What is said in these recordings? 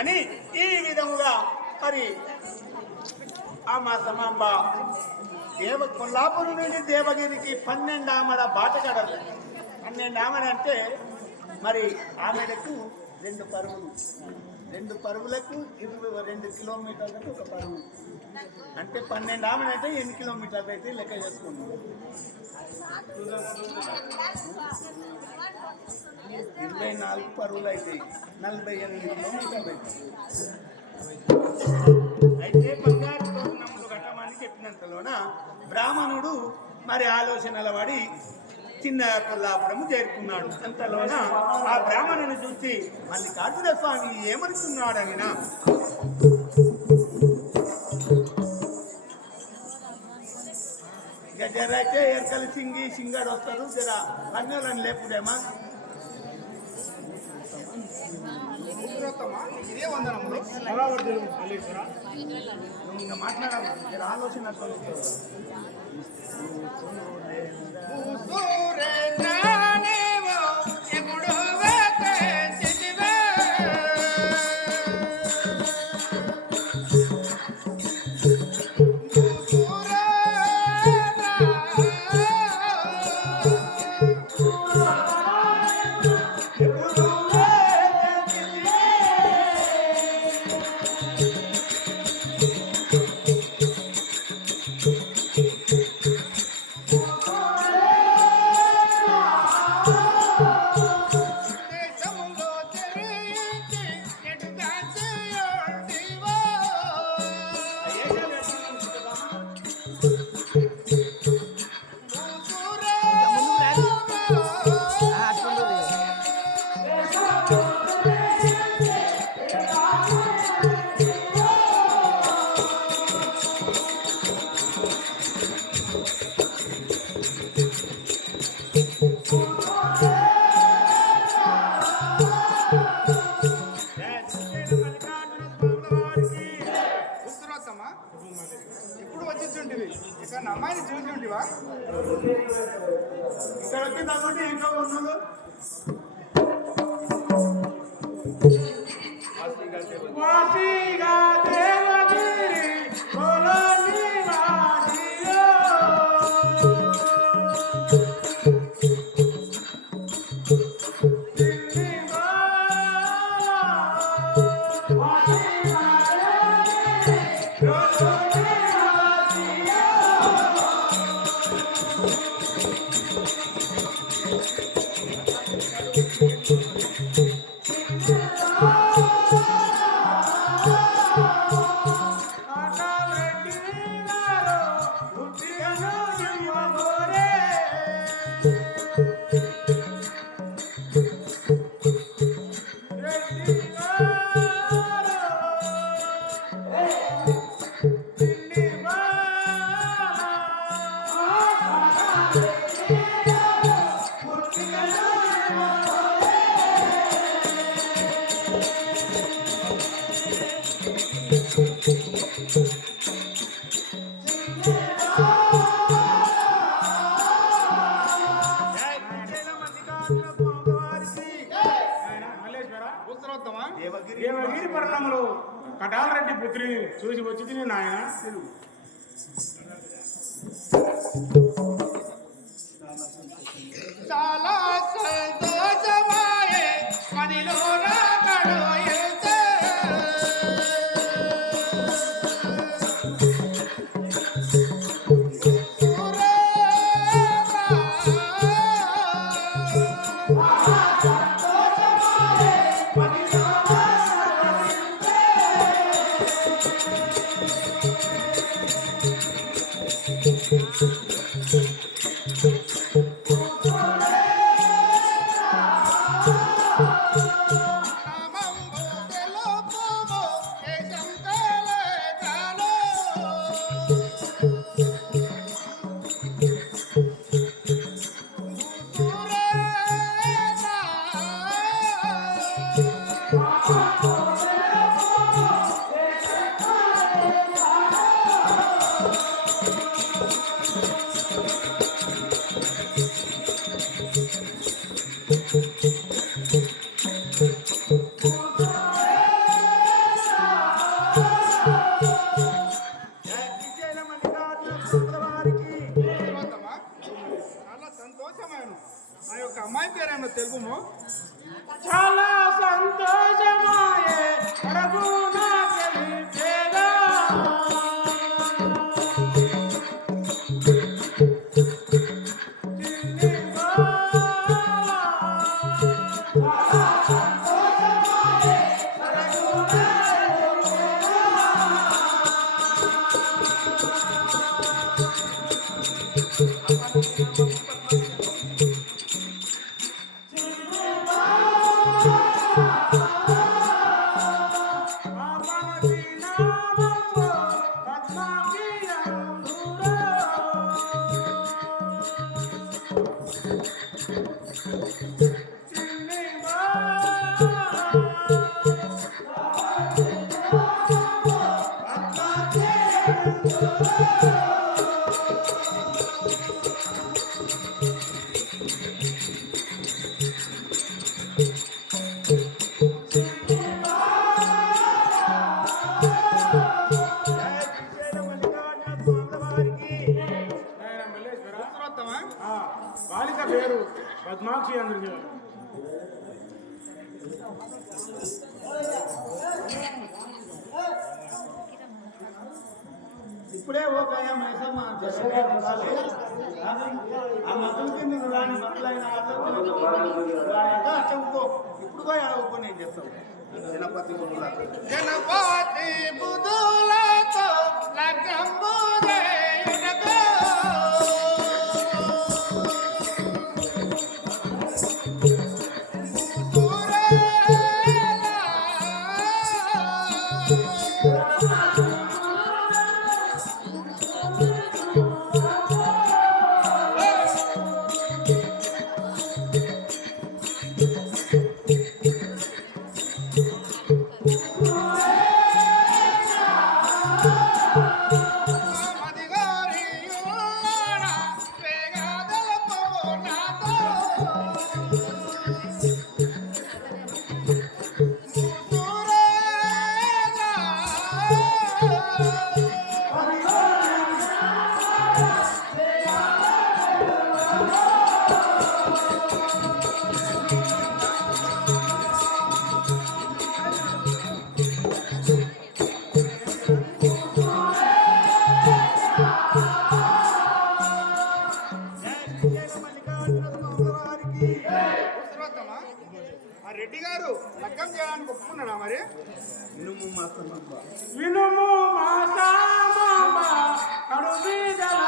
అని ఈ విధముగా మరి ఆ మా సమాంబ కొల్లాపురం నుండి దేవగిరికి 12 ఆమడ బాట కడలు. 12 ఆమడ అంటే మరి ఆమెలకు 2 పరుగులు, 2 పరుగులకు 22 కిలోమీటర్లకు ఒక పరుగు అంటే 12 ఆమడ అంటే ఎన్ని కిలోమీటర్లు అయితే లెక్క చేసుకుంటాం. 24 పరుగులు అయితే 48 కిలోమీటర్లు అయితే బంగారు తోరణములు కట్టమని చెప్పినంతలోన బ్రాహ్మణుడు మరి ఆలోచనల పడి చిన్న కొల్లాపురము చేరుకున్నాడు. అంతలోన ఆ బ్రాహ్మణుని చూసి మల్లికార్జున స్వామి ఏమనుకున్నాడు అనినా జర అయితే ఎరకలు సింగాడు వస్తారు, జర కన్యలను లేపుడేమా ఇదే వందనములు ఇంకా మాట్లాడాలి. జర ఆలోచన ఎప్పుడు వచ్చేస్తుంటివి ఇక్కడ అమ్మాయిని చూస్తుంటివా? ఇక్కడ వచ్చి తగ్గుంటే ఇంకా ఉన్నాడు దేవగిరి పర్ణములు కటాలరెడ్డి పుత్రి చూసి వచ్చి తిని నాయన చాలా సంతోషమాయే మదిలో రాకడు ఎల్తే సంతోషమైన ఆ యొక్క అమ్మాయి పేరేమో తెలుగుము. చాలా సంతోషమాయే ప్రభు నాకెలిపేదా బాలిక పేరు పద్మాక్షి అందరు. ఇప్పుడే ఓ గయా మైసమ్మ ఆ మతులకి నువ్వు రాని మతులైన చెప్పుకో ఇప్పుడు పోయి అడుగుకో నేను చెప్తాను. గణపతి గణపతి బుధులతో లగ్నంబు చేయుటకు రెడ్డి గారు లగ్గం చేయడానికి ఒప్పుకున్నాడా మరి? వినుము మా సాంబ కడుబీదల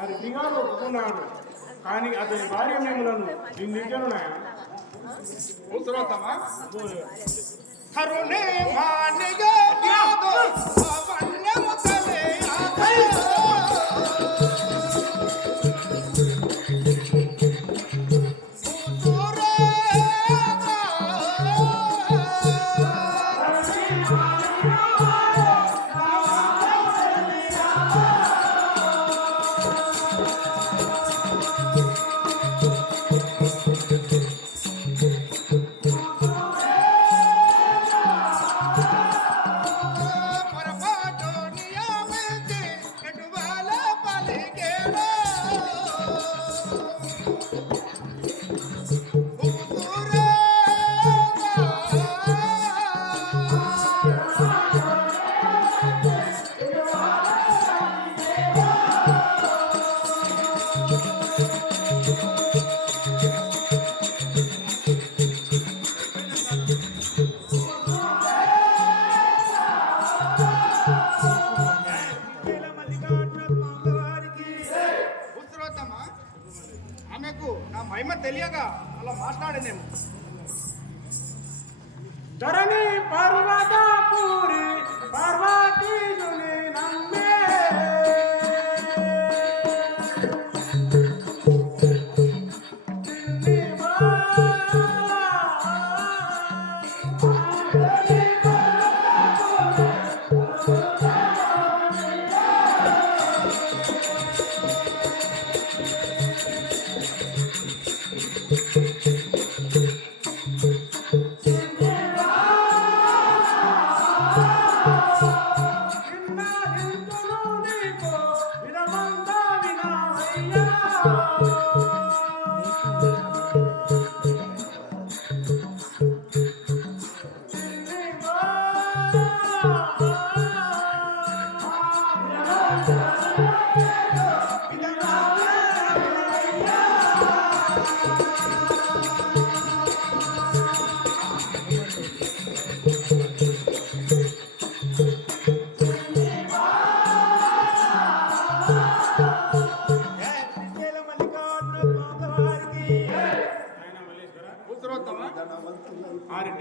అది దిగాలు ఒప్పుకున్నాడు, కానీ అతని భార్య మేములను నిందించనున్నాయా? కరుణే మానిగా అవన్నము తలే పొరపాటు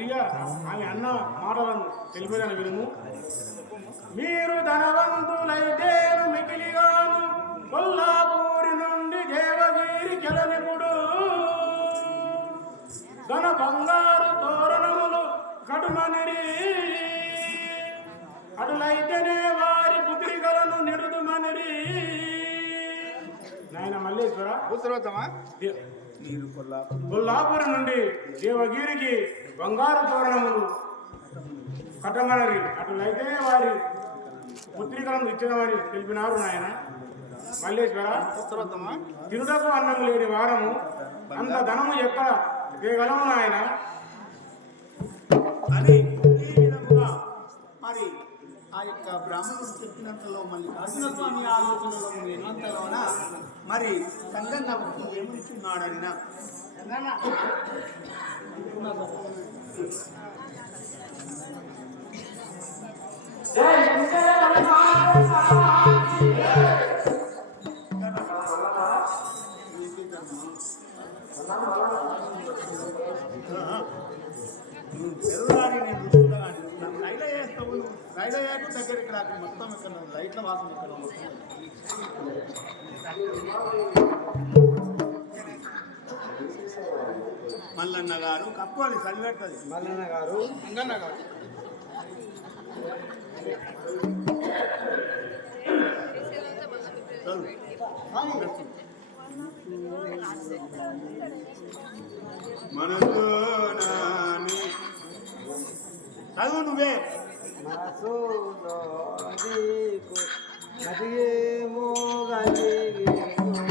రెడ్డిగా ఆమె అన్న మాటలను తెలిపేదని వినుము. మీరు ధనవంతులైతేను మిగిలిగాను కొల్లాపూరి నుండి దేవగిరి కెలనిపుడు ఘన బంగారు తోరణములు కడుమనిరి అటులైతేనే వారి పుత్రికలను నిడుదుమనిరి. నాయన మల్లేశ్వర ఉత్తరోత్తమా మీరు కొల్లాపూరి నుండి దేవగిరికి బంగారు తోరణములు కట్టమనరి అటులైతేనే వారి పుత్రికలను ఇచ్చినవని తెలిపినారు. నాయన మల్లేశ్వర ఉత్తరోత్తమా తిరుడకు అన్నం లేని వారము అంత ధనము ఎక్కడ తేగలము నాయన అని ఈ విధముగా మరి ఆ యొక్క బ్రాహ్మణుడు చెప్పినంతలో మళ్ళీ అర్జున స్వామి ఆలోచనలో వినంతలోన మరి సంగన్నకు ఏమిస్తున్నాడని ఎదురాని నేను చూసుకుంటాను. లైట్ వేస్తావు నువ్వు, లైట్ అయ్యాక దగ్గరికి రాకు. మొత్తం ఇక్కడ లైట్ల వాసన ఇక్కడ మల్లన్న గారు కప్పు అని చదివేస్తుంది. మల్లన్న గారు అంగన్న గారు మనసు చదువు నువ్వే. మనసులో నీకు నదియేమో గలిగేమో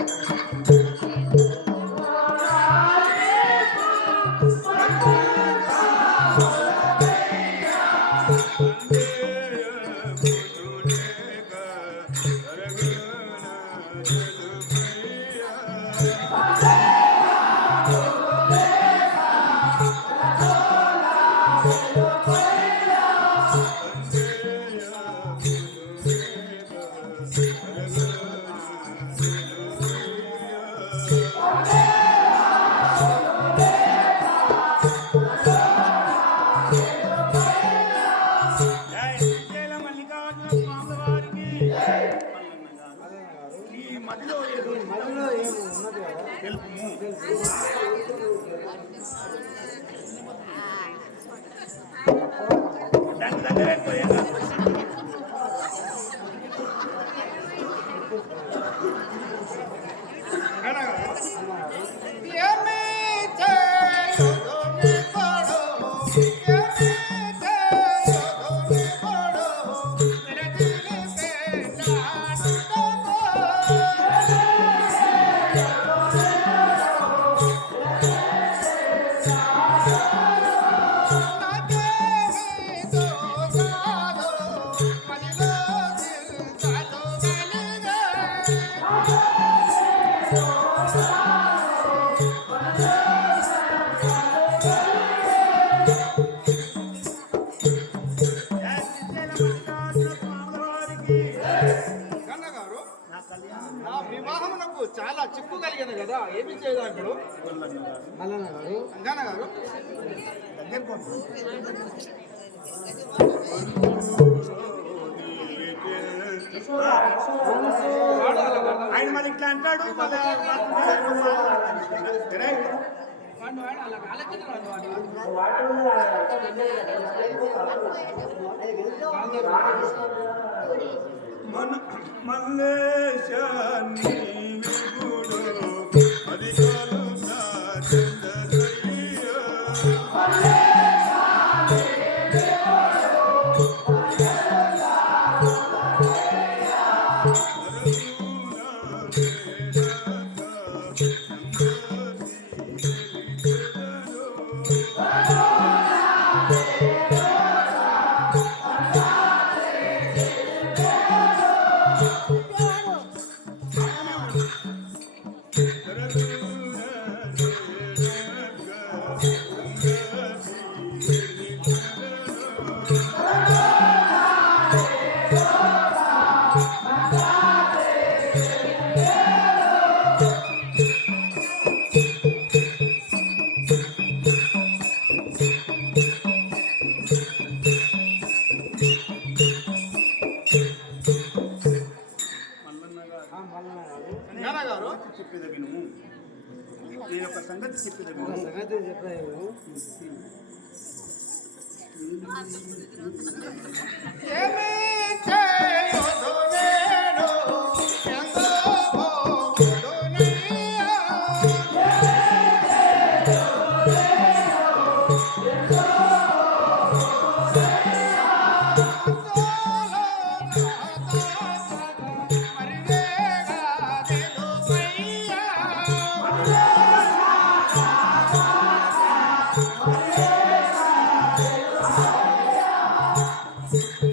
మధ్యలో ఏమో ఉన్నది కదా. నా వివాహమునకు చాలా చిక్కు కలిగింది కదా, ఏమి చేయదా ఇప్పుడు? మల్లన్న గారు అంగన్న గారు ఆయన మరి ఇట్లా అంటాడు. మల్లేశాన్ని సంగతి చెప్పిన ఒక సంగతి చెప్పాను. ఏమి చేయొద్దు నేను ఎంతో పోదునయ్యా. మరి వేగా తెలుపయ్యా.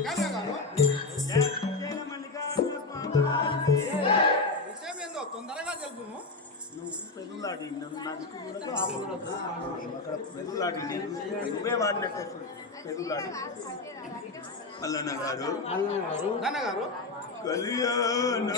కన్నగారు, విషయం ఏందో తొందరగా తెలుపుము. నువ్వు పెరుగులాడి నాకు కూడా అక్కడ పెరుగులాడి నువ్వే వాడిన పెరుగులాడి మల్లన్న గారు నాన్నగారు, కళ్యాణ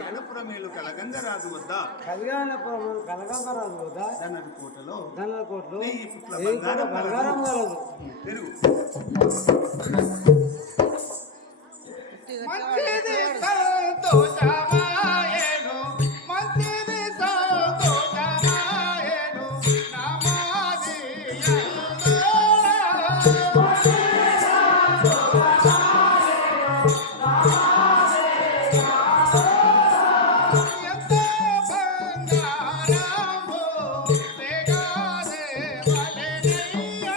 గణపురమేలు కలగంగరాజు వద్ద కళ్యాణపురం కలగంగరాజు వద్ద ధనకోటలో ధనకోట్లు 1000 పుట్ల బంగారం కలదు. పెరుగు మంచిది సంతోషమాయెను, మంచిది సంతోషమాయెను, నామాది ఎంత బంగారము వేగాదే వలెనయ్యా.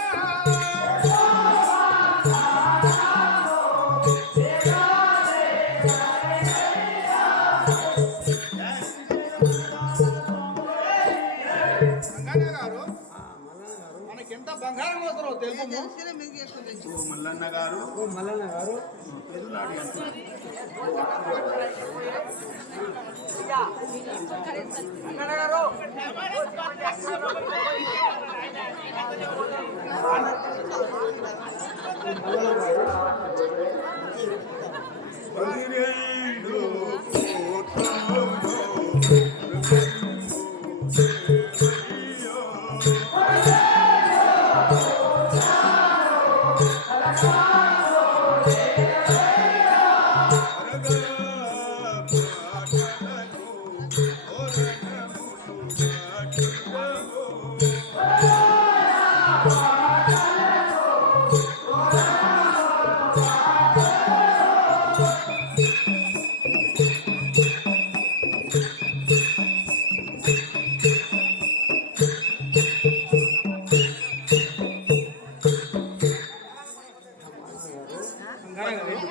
రంగన్న గారు, మనకెంత బంగారం అవసరమో తెలుపుము. ఓ మల్లన్న గారు ఓ మల్లన్న గారు పెరుగులాడి అంటున్నారు పదిరేడు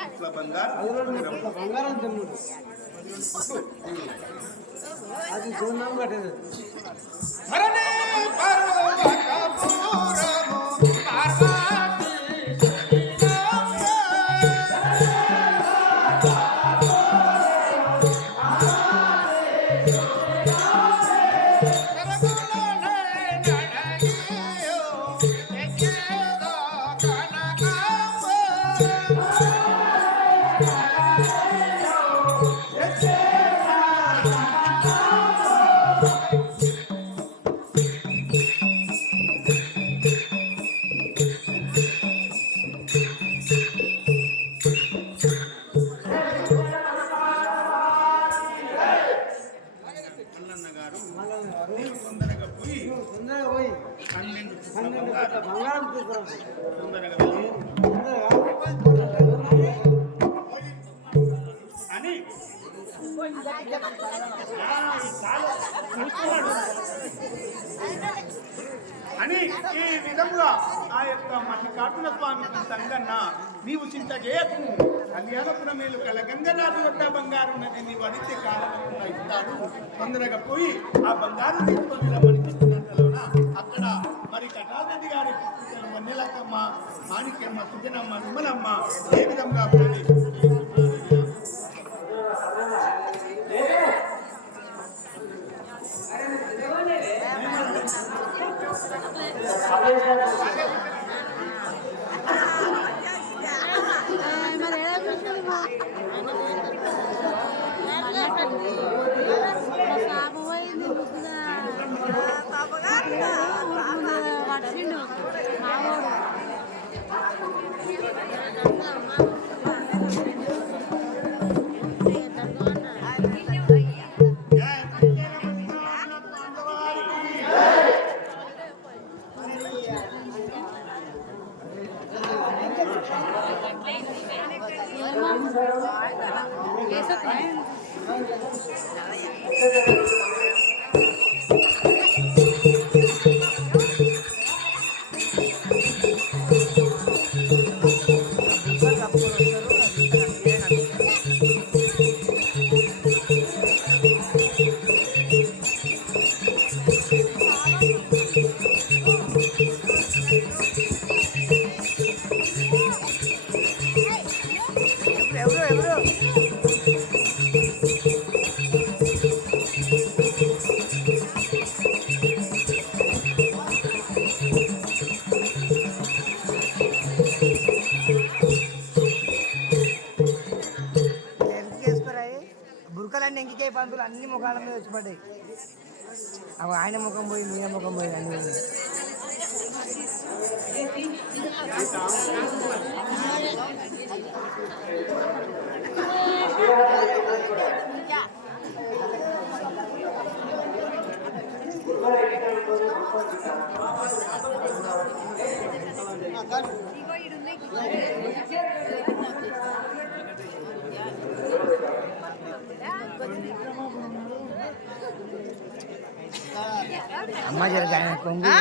పుట్ల బంగారు అందులో 2 పుట్ల బంగారం తెమ్ముడు. అది చూన్నాం కట్టేది. ధరణి పర్వతపురము పార్వతీ మల్లన్న గారు మల్లన్న గారు నేను తొందరగా పోయి నువ్వు తొందరగా పోయి 12 పుట్ల 12 బంగారు పుట్ల బంగారం తీసుకురా. తొందరగా వెళ్ళి అని అని ఈ విధముగా ఆ యొక్క మల్లికార్జున స్వామికి సంగన్న నీవు చింత చేయకు కళ్యాణపురమేలు కలగంగరాజు వద్ద బంగారు ఉన్నది నీవు అడిగితే కాలకుండా ఇస్తాడు. తొందరగా పోయి ఆ బంగారు తీసుకొని రమ్మని చెప్పినంతలోన అక్కడ మరి కటారెడ్డి గారి పుత్రులు వన్నెలక్కమ్మ, మాణిక్యమ్మ, సుజనమ్మ, విమలమ్మ ఏ విధంగా పట్టిండు మావాడు బురకలన్నీ ఎంకికే పంతులు అన్ని ముఖాల మీద వచ్చి పడ్డాయి. అవి ఆయన ముఖం పోయి నీ ముఖం పోయి అన్ని పోయి. అమ్మ జర కొంగు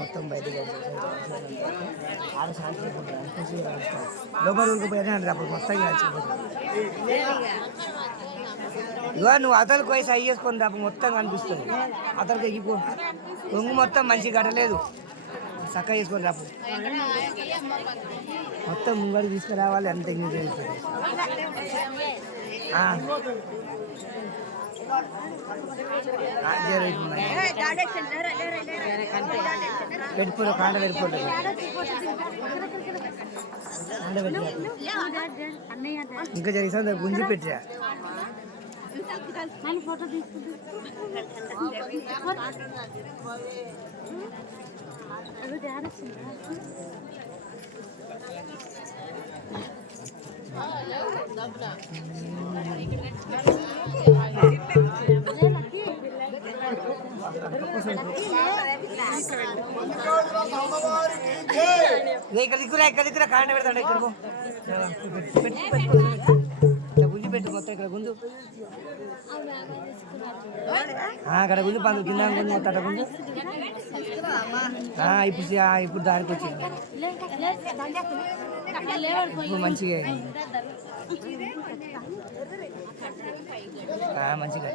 మొత్తం బయటకు లోపల ఊరికిపోయినా అప్పుడు మొత్తం ఇవో నువ్వు అతలకు పోయి సై చేసుకొని రాపు మొత్తం కనిపిస్తుంది. అతనికి ఎగిపో కొంగు మొత్తం మంచిగా కట్టలేదు, చక్కగా చేసుకొని రాపు మొత్తం ముంగడి తీసుకురావాలి. అంత పెట్టుకో కాండ పెట్టుకోండి. ఇంకా జరిగితే గుంజి పెట్టా ఫోటో తీసుకుంటా ఇక్కడ దిక్కురా కాండ పెడతాడు. ఇక్కడ గుంజి పెట్టు మొత్తం ఇక్కడ గుంజు అక్కడ గుంజు పండు కింద గుంజు మొత్తం అక్కడ గుంజు. ఇప్పుడు దానికి వచ్చింది ఇప్పుడు మంచిగా మంచిగా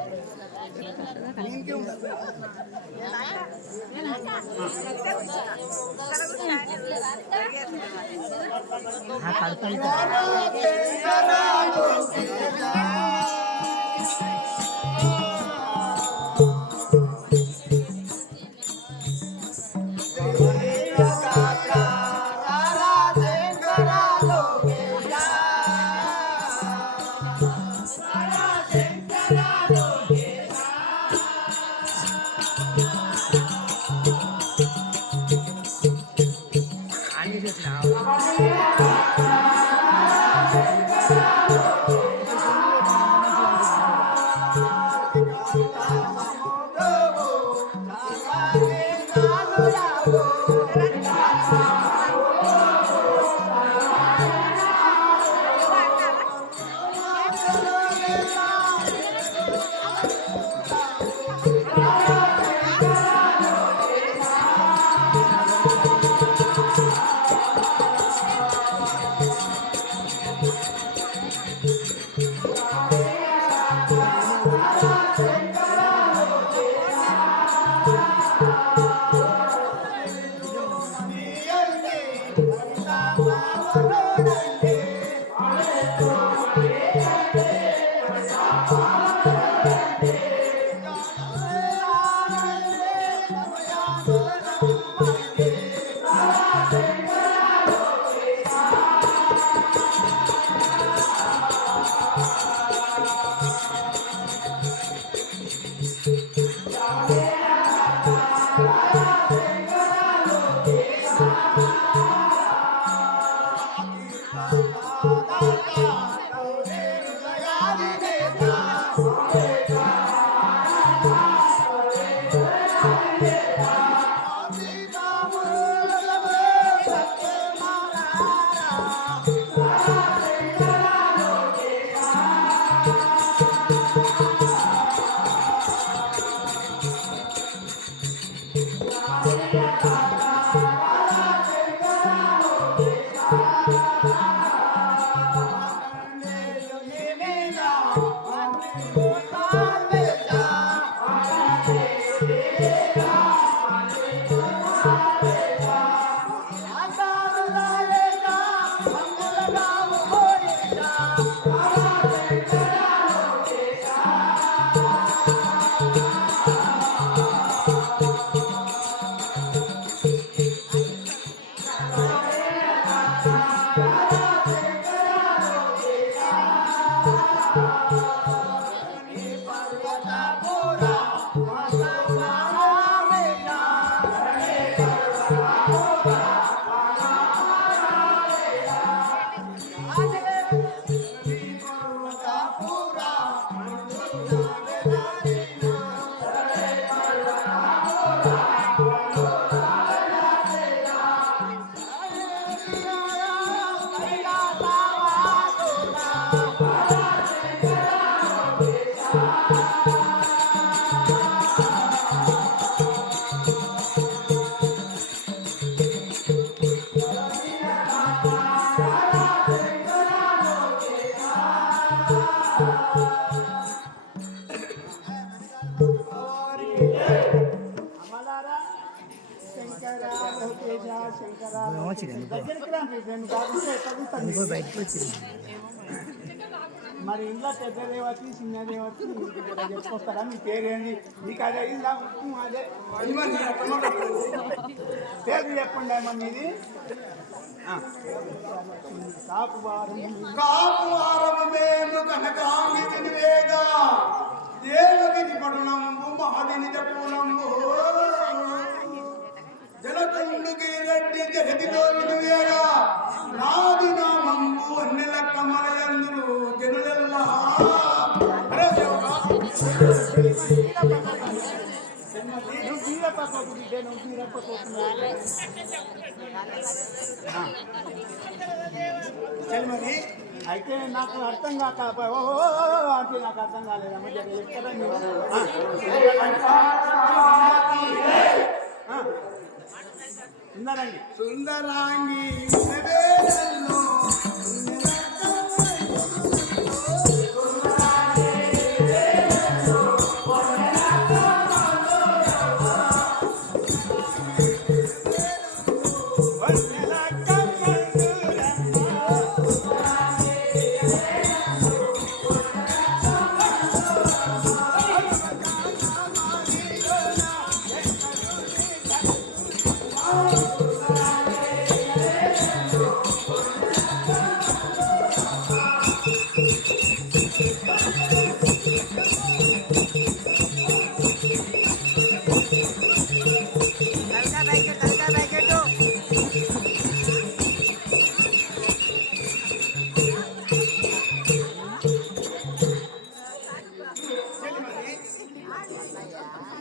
వచ్చింది ఎందుకో దగ్గరికి రాండి, నేను కాకుండా ఎక్కడ కూర్చుంటాను? ఎందుకో బయటకు వచ్చింది. మరి ఇంట్లో పెద్దదే వచ్చి చిన్నదే వచ్చి చెప్పుకొస్తారా? మీ పేరు ఏంది? మీకు అదే అయిందా? అదే పేరు చెప్పండి అమ్మ మీది. కాపువారము మేము కనకాంగి వినివేగా దేవగిరి పడునంబు మహదిని జపునంబు జలకుండుకి రెడ్డి జగతిలో వినివేగా నాది నామంబు అన్నెల కమలయందురు జనులెల్లా అరే సేవగా నువ్వు వీరపక్కకు బిడ్డే, నువ్వు వీరపక్కకు చెల్మది. అయితే నాకు అర్థం కాక ఓహో అంటే నాకు అర్థం కాలేదమ్మ. ఎక్కడ ఉన్నారండి సుందరాంగి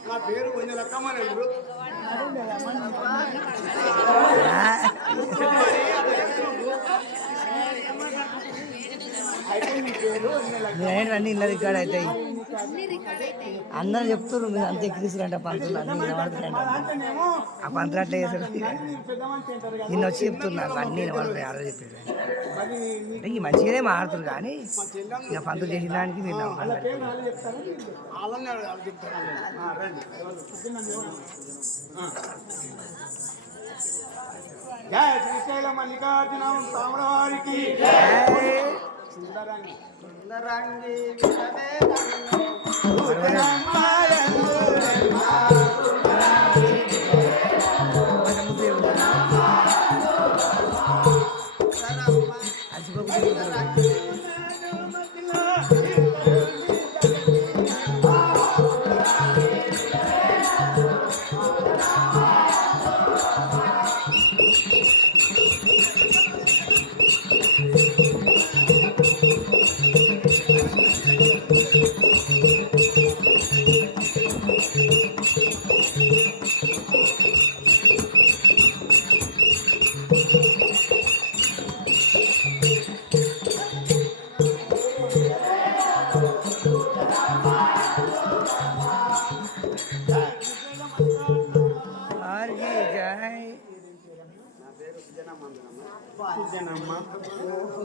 నా పేరు వందల కమలండ్రు. అన్ని ఇళ్ళ రికార్డ్ అవుతాయి. అందరూ చెప్తున్నారు మీరు అంతే ఎక్కిరిస్తారంట పంతులు అన్ని వినబడుతున్నాయంట. ఆ పంతులు అట్లా చేశారు. నిన్న వచ్చి చెప్తున్నారు అన్ని వినబడుతున్నాయి. ఆరో చెప్పారు ఈ మంచిగానే మారుతున్నారు కానీ ఇక పంతులు చేసిన దానికి నిన్న జయ శ్రీశైల మల్లికార్జున స్వామివారికి సుందరంగి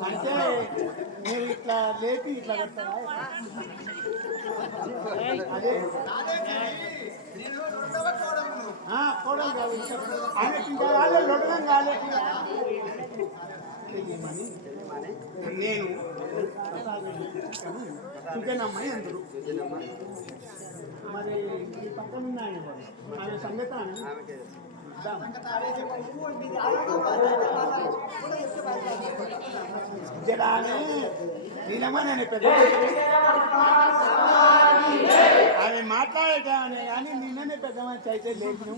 అంటే మీరు ఇట్లా లేపి ఇట్లా పెడతారా? అదే కోడలు కాదు, ఆయనకి ఇంకా కాలే, లొడగం కాలే. నేను ఇంకేనమ్మాయి అందరు మరి ఈ పక్కన ఉన్నాయి ఆమె సంగతి జరానే నీలమని పెద్ద ఆమె మాట్లాడేటానే కానీ నిన్ననే పెద్ద మంచి అయితే లేదు.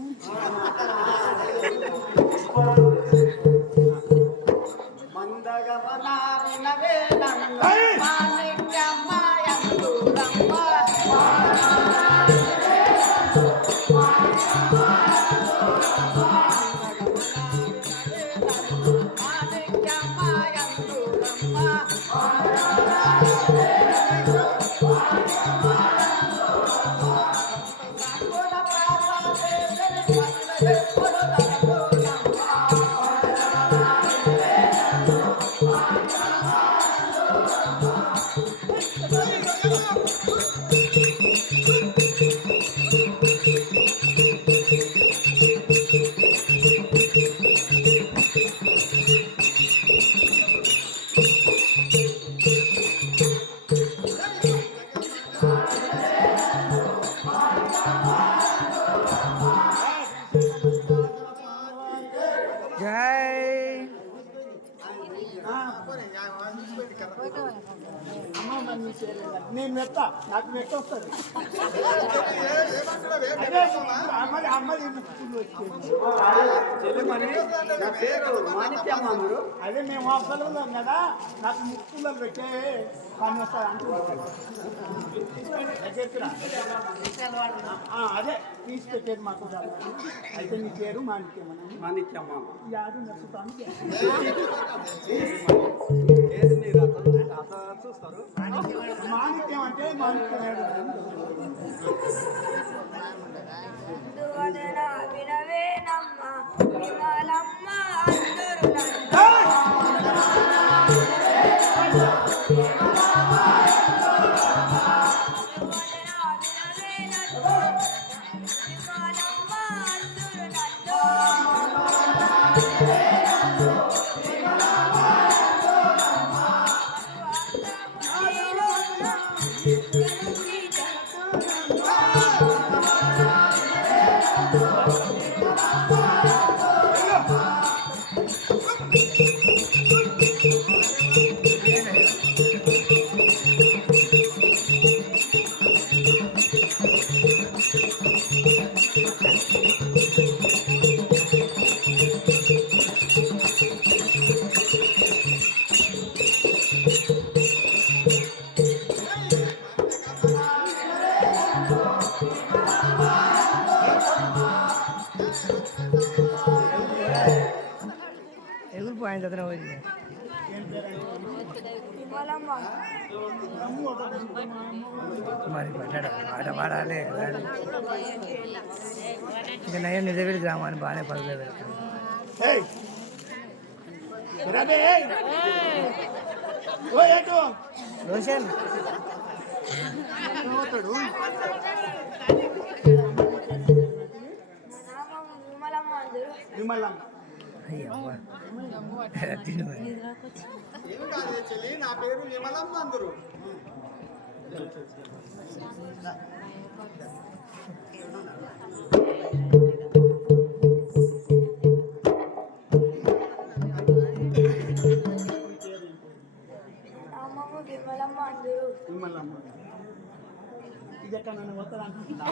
Thank you. నీ పేరు నేను మెత్త నాకు మెత్త వస్తుంది అదే అమ్మది ముక్కులు నా పేరు మాణిక్యమ్మ మీరు అదే మేము అసలు కదా నాకు ముక్కులు పెట్టే పని వస్తుంది అదే తీసి పెట్టేది మాకు అయితే నీ పేరు మాణిక్యమ్మ మాణిక్యమ్మ యాదు నచ్చుతాను ఏది మీరు అత చూస్తారు మాణిక్యం అంటే మాణిక్యం వినవేనమ్మ విమలమ్మ అందరు ఎగురు పాయింట్ అతను పోయింది విమలమ్మ మరి పడ్డాడు పాట పాడాలి ఇంకా నయం నిజవేడి గ్రామాన్ని బాగానే పదవి పెడతాం రోషన్ విమలమ్మ అందరు విమలమ్మ అయ్యవ్వ ఏం కాదే చెల్లి నా పేరు విమలమ్మ అందరు అమ్మమ్మ విమలమ్మ అందరు విమలమ్మ ఇది ఎక్కడ నన్ను వస్తుంది అనుకుంటున్నా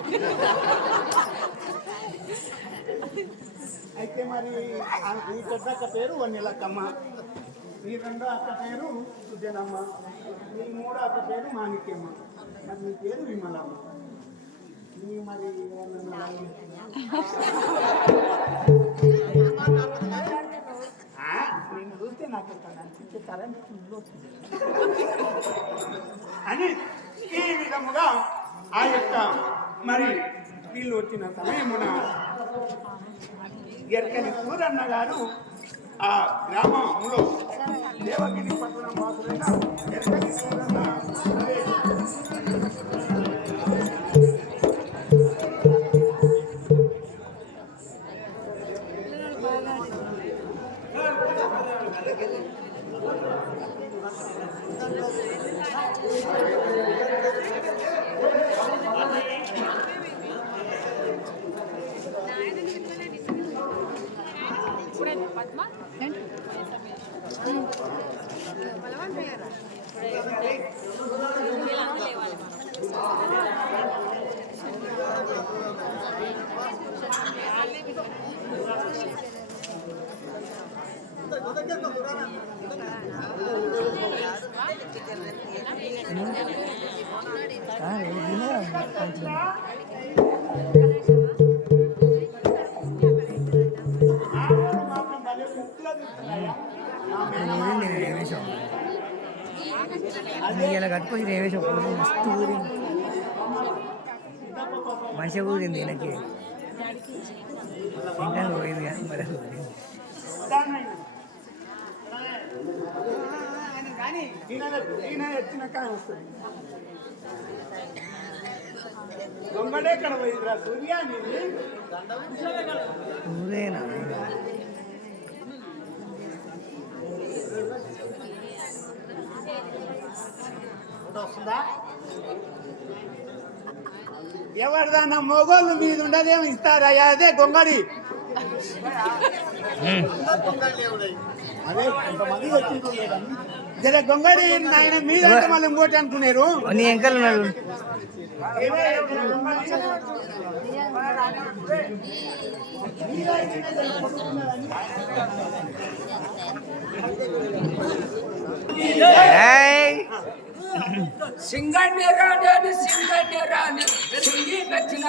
అయితే మరి ఈ పెద్ద అక్క పేరు వన్నెలక్కమ్మ ఈ రెండో అక్క పేరు సుజనమ్మ ఈ మూడో అక్క పేరు మాణిక్యమ్మ మరి నీ పేరు విమలమ్మ నీ మరి నేను చూస్తే నాకు అనిపించే కరెంట్ అని ఈ విధముగా ఆ యొక్క మరి వీళ్ళు వచ్చిన సమయమున ఎర్కని సూరన్న గారు ఆ గ్రామంలో దేవగిరి పట్టణం వాసులైన ఎర్కని సూరన్న ఇలా కట్టుకొని రేవేశం మస్తు ఊరింది మంచిగా ఊరింది ఈయనకి తింటాను పోయింది కానీ మరి ఎత్తినాక వస్తుంది దొంగడే ఎక్కడ పోయిందిరా సూర్య ఊరేనా వస్తుందా ఎవరిదన్నా మొగోళ్ళు మీద ఉండదేమో ఇస్తారా అదే గొంగడి అదే కొంతమంది వచ్చిందో లేదండి జర గొంగడి ఆయన మీద మళ్ళీ ఇంకోటి అనుకున్నారు. నీ ఎంకలు ఉన్నాడు. సింగండి రాని సింగి వచ్చిన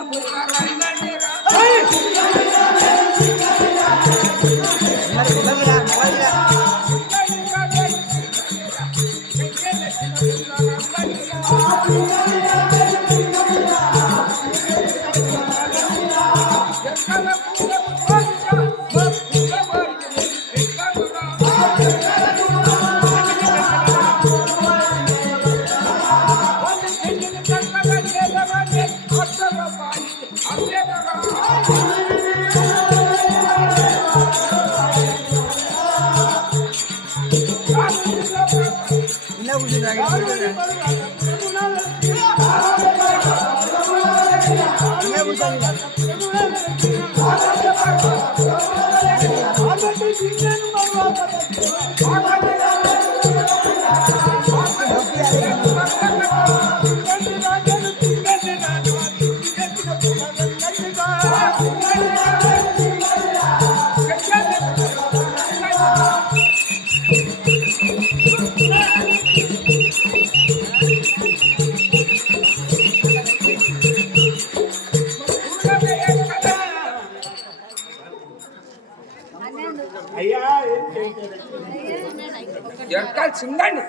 రంగండి సింగండి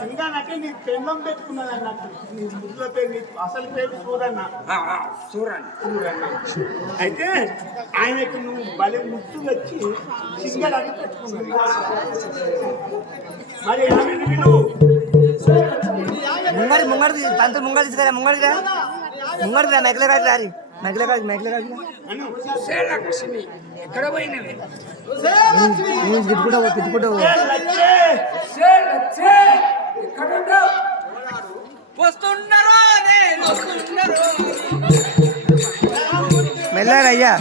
సింగానంటే నీ పెళ్ళం పెట్టుకున్నది అన్నట్టు. నీ ముద్దుల పేరు నీ అసలు పేరు సూరన్న. సూరన్న అయితే ఆయనకి నువ్వు భలే ముద్దు వచ్చి సింగడాన్ని పెట్టుకున్నావు. మరి ఆమెను విను. ముంగడి పంతులు ముంగడి తీసుకురా. ముంగడిగా మెక్కలే కాదు రారి. మెక్కలే కాదు లక్ష్మి ఎక్కడ పోయినవి తిట్టుకుంటా మెల్లరయ్యా.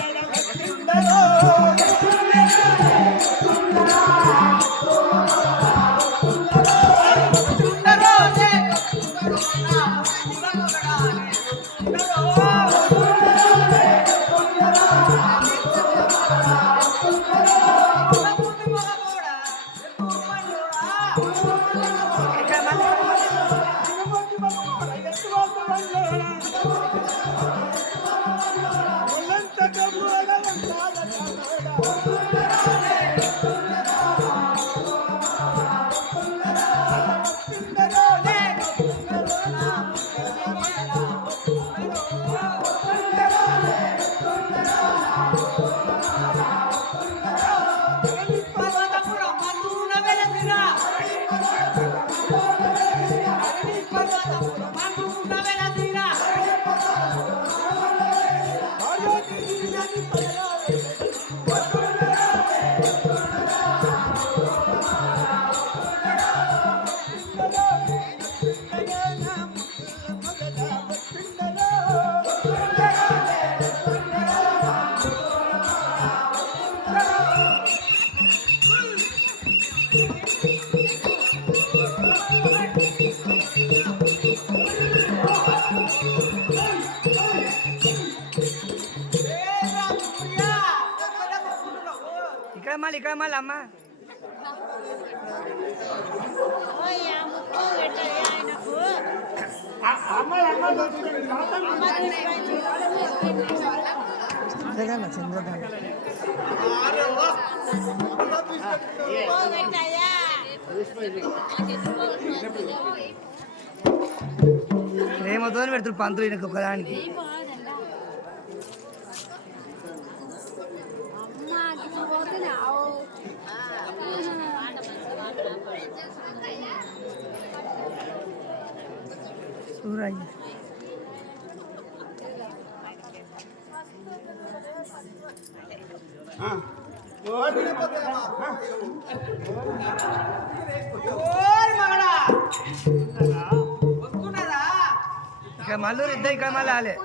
ఇక్కడ మళ్ళీ అమ్మ ప్రేమతో పెడుతున్నారు పంతులు ఈయనకు ఒకదానికి. సూరయ్య ఇక్కడ మల్లూరు ఇద్దరు ఇక్కడ మళ్ళీ ఆలే.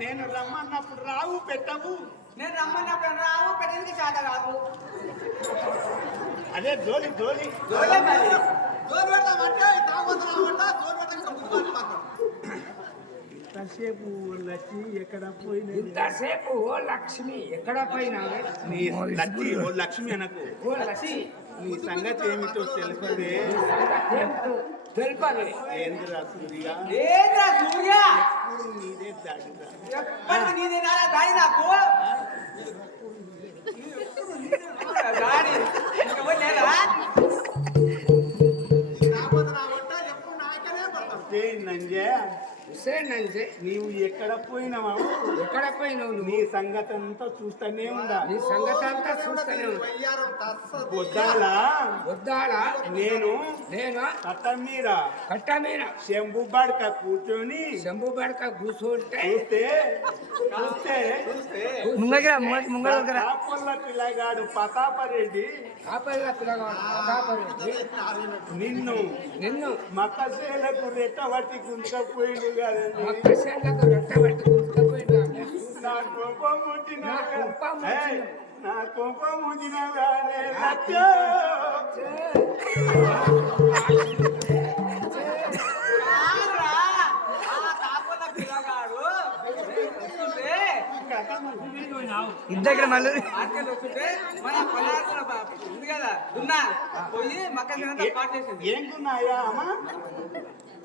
నేను రమ్మన్నప్పుడు రావు పెట్టవు నేను రమ్మన్నప్పుడు రావు పెద్దకి చేత కాదు అదే జోలి జోలి జోలే మరి. జోరు పెడతామంటే తాగుతున్నామంట జోరు పెట్టాలి ఎంతసేపు వచ్చి ఎక్కడ పోయిన ఇంతసేపు ఓ లక్ష్మి ఎక్కడ పోయినావే నీ లక్ష్మి ఓ లక్ష్మి అనకు ఓ లక్ష్మి నీ సంగతి ఏమిటో తెలుసుకుందే తెలుపవే ఏందిరా సూర్య ఏంద్రా సూర్య ఎప్పుడు నీదే దాడిరా ఎప్పటికి నీదే నారా దాడి నాకు దాడి ఇంకా పోలేదా ఎప్పుడు నాయకనే పడతాడు ఏ నంజే హుసేన్ అంటే నీవు ఎక్కడ పోయినావా ఎక్కడ పోయినావు నీ నువ్వు సంగతి అంతా చూస్తూనే ఉందా నీ సంగతి అంతా చూస్తూనే ఉన్నా వయ్యారం తస్సది వద్దాలా వద్దాలా నేను నేను కట్ట మీద కట్ట మీద శంభు బడక కూర్చొని శంభు బడక కూర్చుంటే చూస్తే ముంగర కాపొల్ల పిల్లగాడు ప్రతాపరెడ్డి కాపరిగా పిల్లగాడు ప్రతాపరెడ్డి నిన్ను నిన్ను మక్కసేలకు రెట్టబట్టి గుంతపోయిండు కదండి మొక్క చేనులకు రొట్టె పట్టి కూర్చుకుపోయినా నా కోపం ముట్టిన నా కోపం ముట్టిన. నా కోపం ముట్టినగానే లచ్చ. ఆగ్రా. ఆ కాపుల పిల్లగాడు వస్తుంటే ఇంత మళ్ళీ మార్కెట్ వస్తుంటే మన పలాసన ఉంది కదా దున్నా పోయి మక్క పాటు చేసింది ఏంటున్నాయా అమ్మా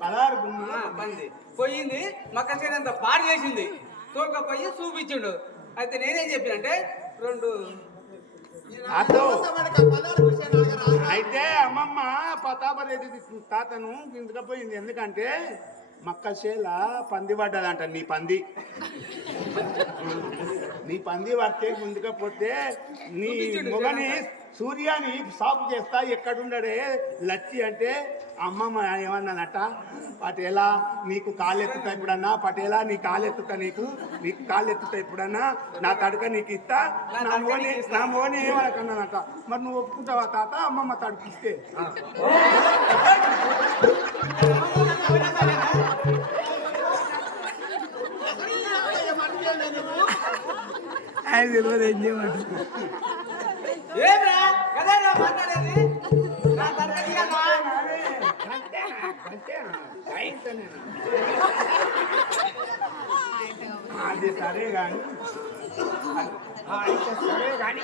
16 గుమ్మ పంది పోయింది మక్క చేనంత పాడు చేసింది తోలుకపోయి చూపించిండు అయితే నేనేం చెప్పినంటే 2 అతో అయితే అమ్మమ్మ ప్రతాపరెడ్డి తాతను గింజకపోయింది ఎందుకంటే మక్కశేల పంది పడ్డదంట నీ పంది పడితే గుంజకపోతే నీ మొగని సూర్యాని సాగు చేస్తా ఎక్కడుండడే లచ్చి అంటే అమ్మమ్మ ఏమన్నానట పటేలా నీకు కాలెత్తుతా ఇప్పుడన్నా పటేలా నీ కాలెత్తుతా నీకు కాలెత్తుతా ఇప్పుడన్నా నా తడక నీకు ఇస్తా నా మోని ఏమనకన్నానట మరి నువ్వు ఒప్పుకుంటావా తాత అమ్మమ్మ తడిపిస్తే ఆయన తెలియదు ఏం చేయమంటారు ఏమ్రా కదేనా మాట్లాడేది నా తరగతి అది సరే కానీ సరే కానీ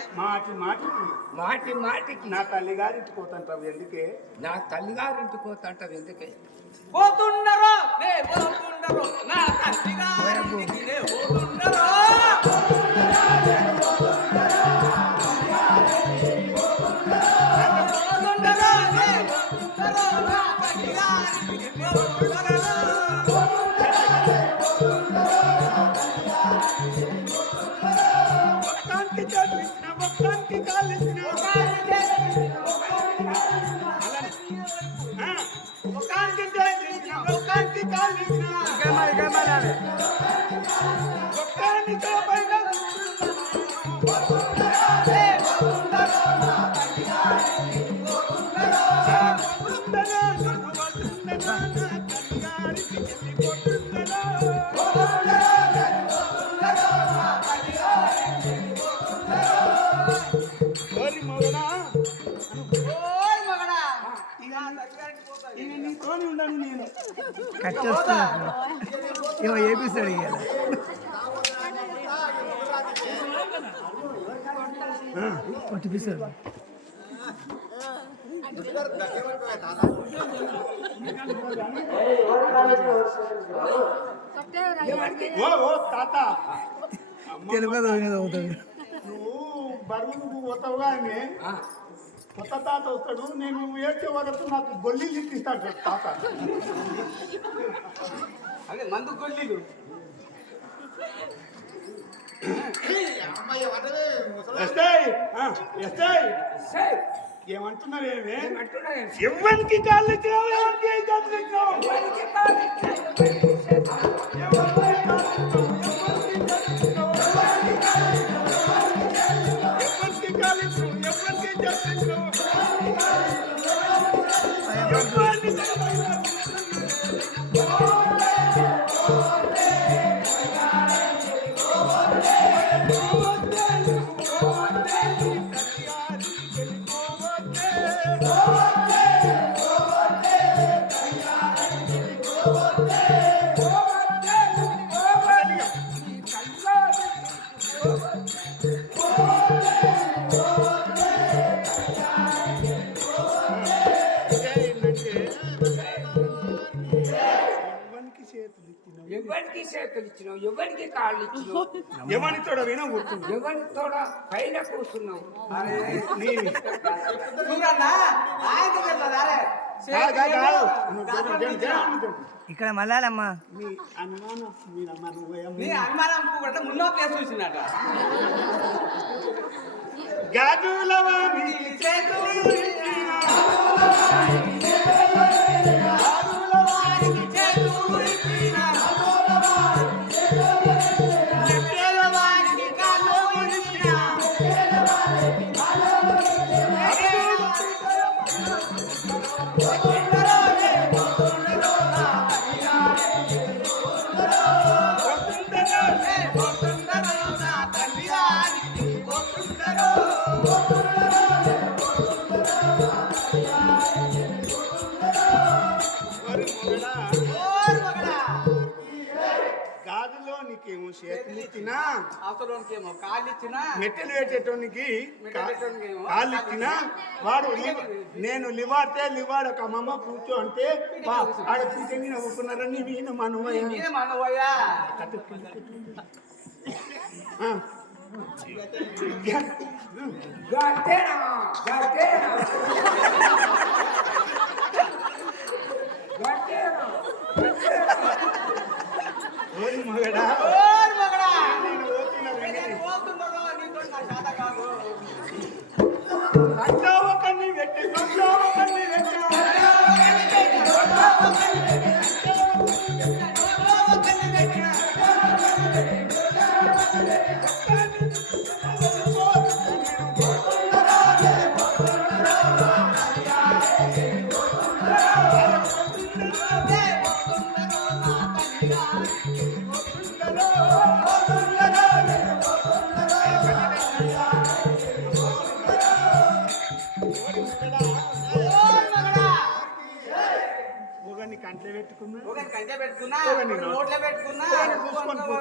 మాటి మాటికి నా తల్లిగారింటి పోతుంటావు ఎందుకే నా తల్లిగారింటికి పోతాంటావు ఎందుకే పోతుండరో నే పోతుండరో నా తల్లిగారింటికి నే పోతుండరో పోతుండరో నే పోతుండరో నా తల్లిగారింటికి పోతుండరో మొత్తానికి కాలిసిన కట్టేస్తున్నా ఏమో ఏపిస్తాడు ఇక కొట్టిపిస్తాడు ఓ తాత తెలియదు అవుతాడు నువ్వు బరువు పోతావు కానీ కొత్త తాత వస్తాడు నేను ఏడ్చే వరకు నాకు గొల్లి ఇప్పిస్తాడు తాత అదే మందు కొల్లీలు ఏమంటున్నారు ఏమే ఏమంటున్నావు ఎవరికి కాళ్ళు ఇచ్చినావు ఎవరికి చేతులు ఇచ్చినావు ఎవరికి కాళ్ళు ఇచ్చినావు ఎవరికి చేతులు ఇచ్చినావు ఎవరికి ఎవరికి చేతులు ఇచ్చినావు ఎవరికి చేతులు ఇచ్చినావు, ఎవరికి కాళ్ళు ఇచ్చినావు, ఎవరి తోడ విన కూర్చున్నావు ఎవరితో పైన కూర్చున్నావు. చూడన్నా ఆయనకి తెలియదా రే? ఇక్కడ మళ్ళాలమ్మా మీ అనుమానం మీరు అమ్మ నువ్వేమ్మ నీ అనుమానం కూడా మున్నో ప్లేస్ చూసినట గాజులవాణి గాజులో నీకేమో చేతులు ఇచ్చినా అవసరంకేమో కాళ్ళు ఇచ్చినా మెట్టెలు పెట్టేటోనికి పెట్టేటోనికేమో కాళ్ళు ఇచ్చినా వాడు నేను లివాడితే లివాడు ఒక అమ్మమ్మ కూర్చో అంటే ఆడ కూర్చొని నవ్వుకున్నారని నేను మనవయ్య నేనే మనవయ్యా గట్టేనా గట్టేనా గట్టేనా ఓరి మగడా ఓర్ మగడా నేను ఓతున్నా నేను పోతున్నాడో నీతో నా శాత కాదు అంటావు కన్ని వెట్టి అంటావు కన్ని వెట్టి ఒకరిని కంట్లో పెట్టుకున్నా ఒకరి కంటే పెట్టుకున్నా ఒకరిని ఒకరి నోట్లో పెట్టుకున్నా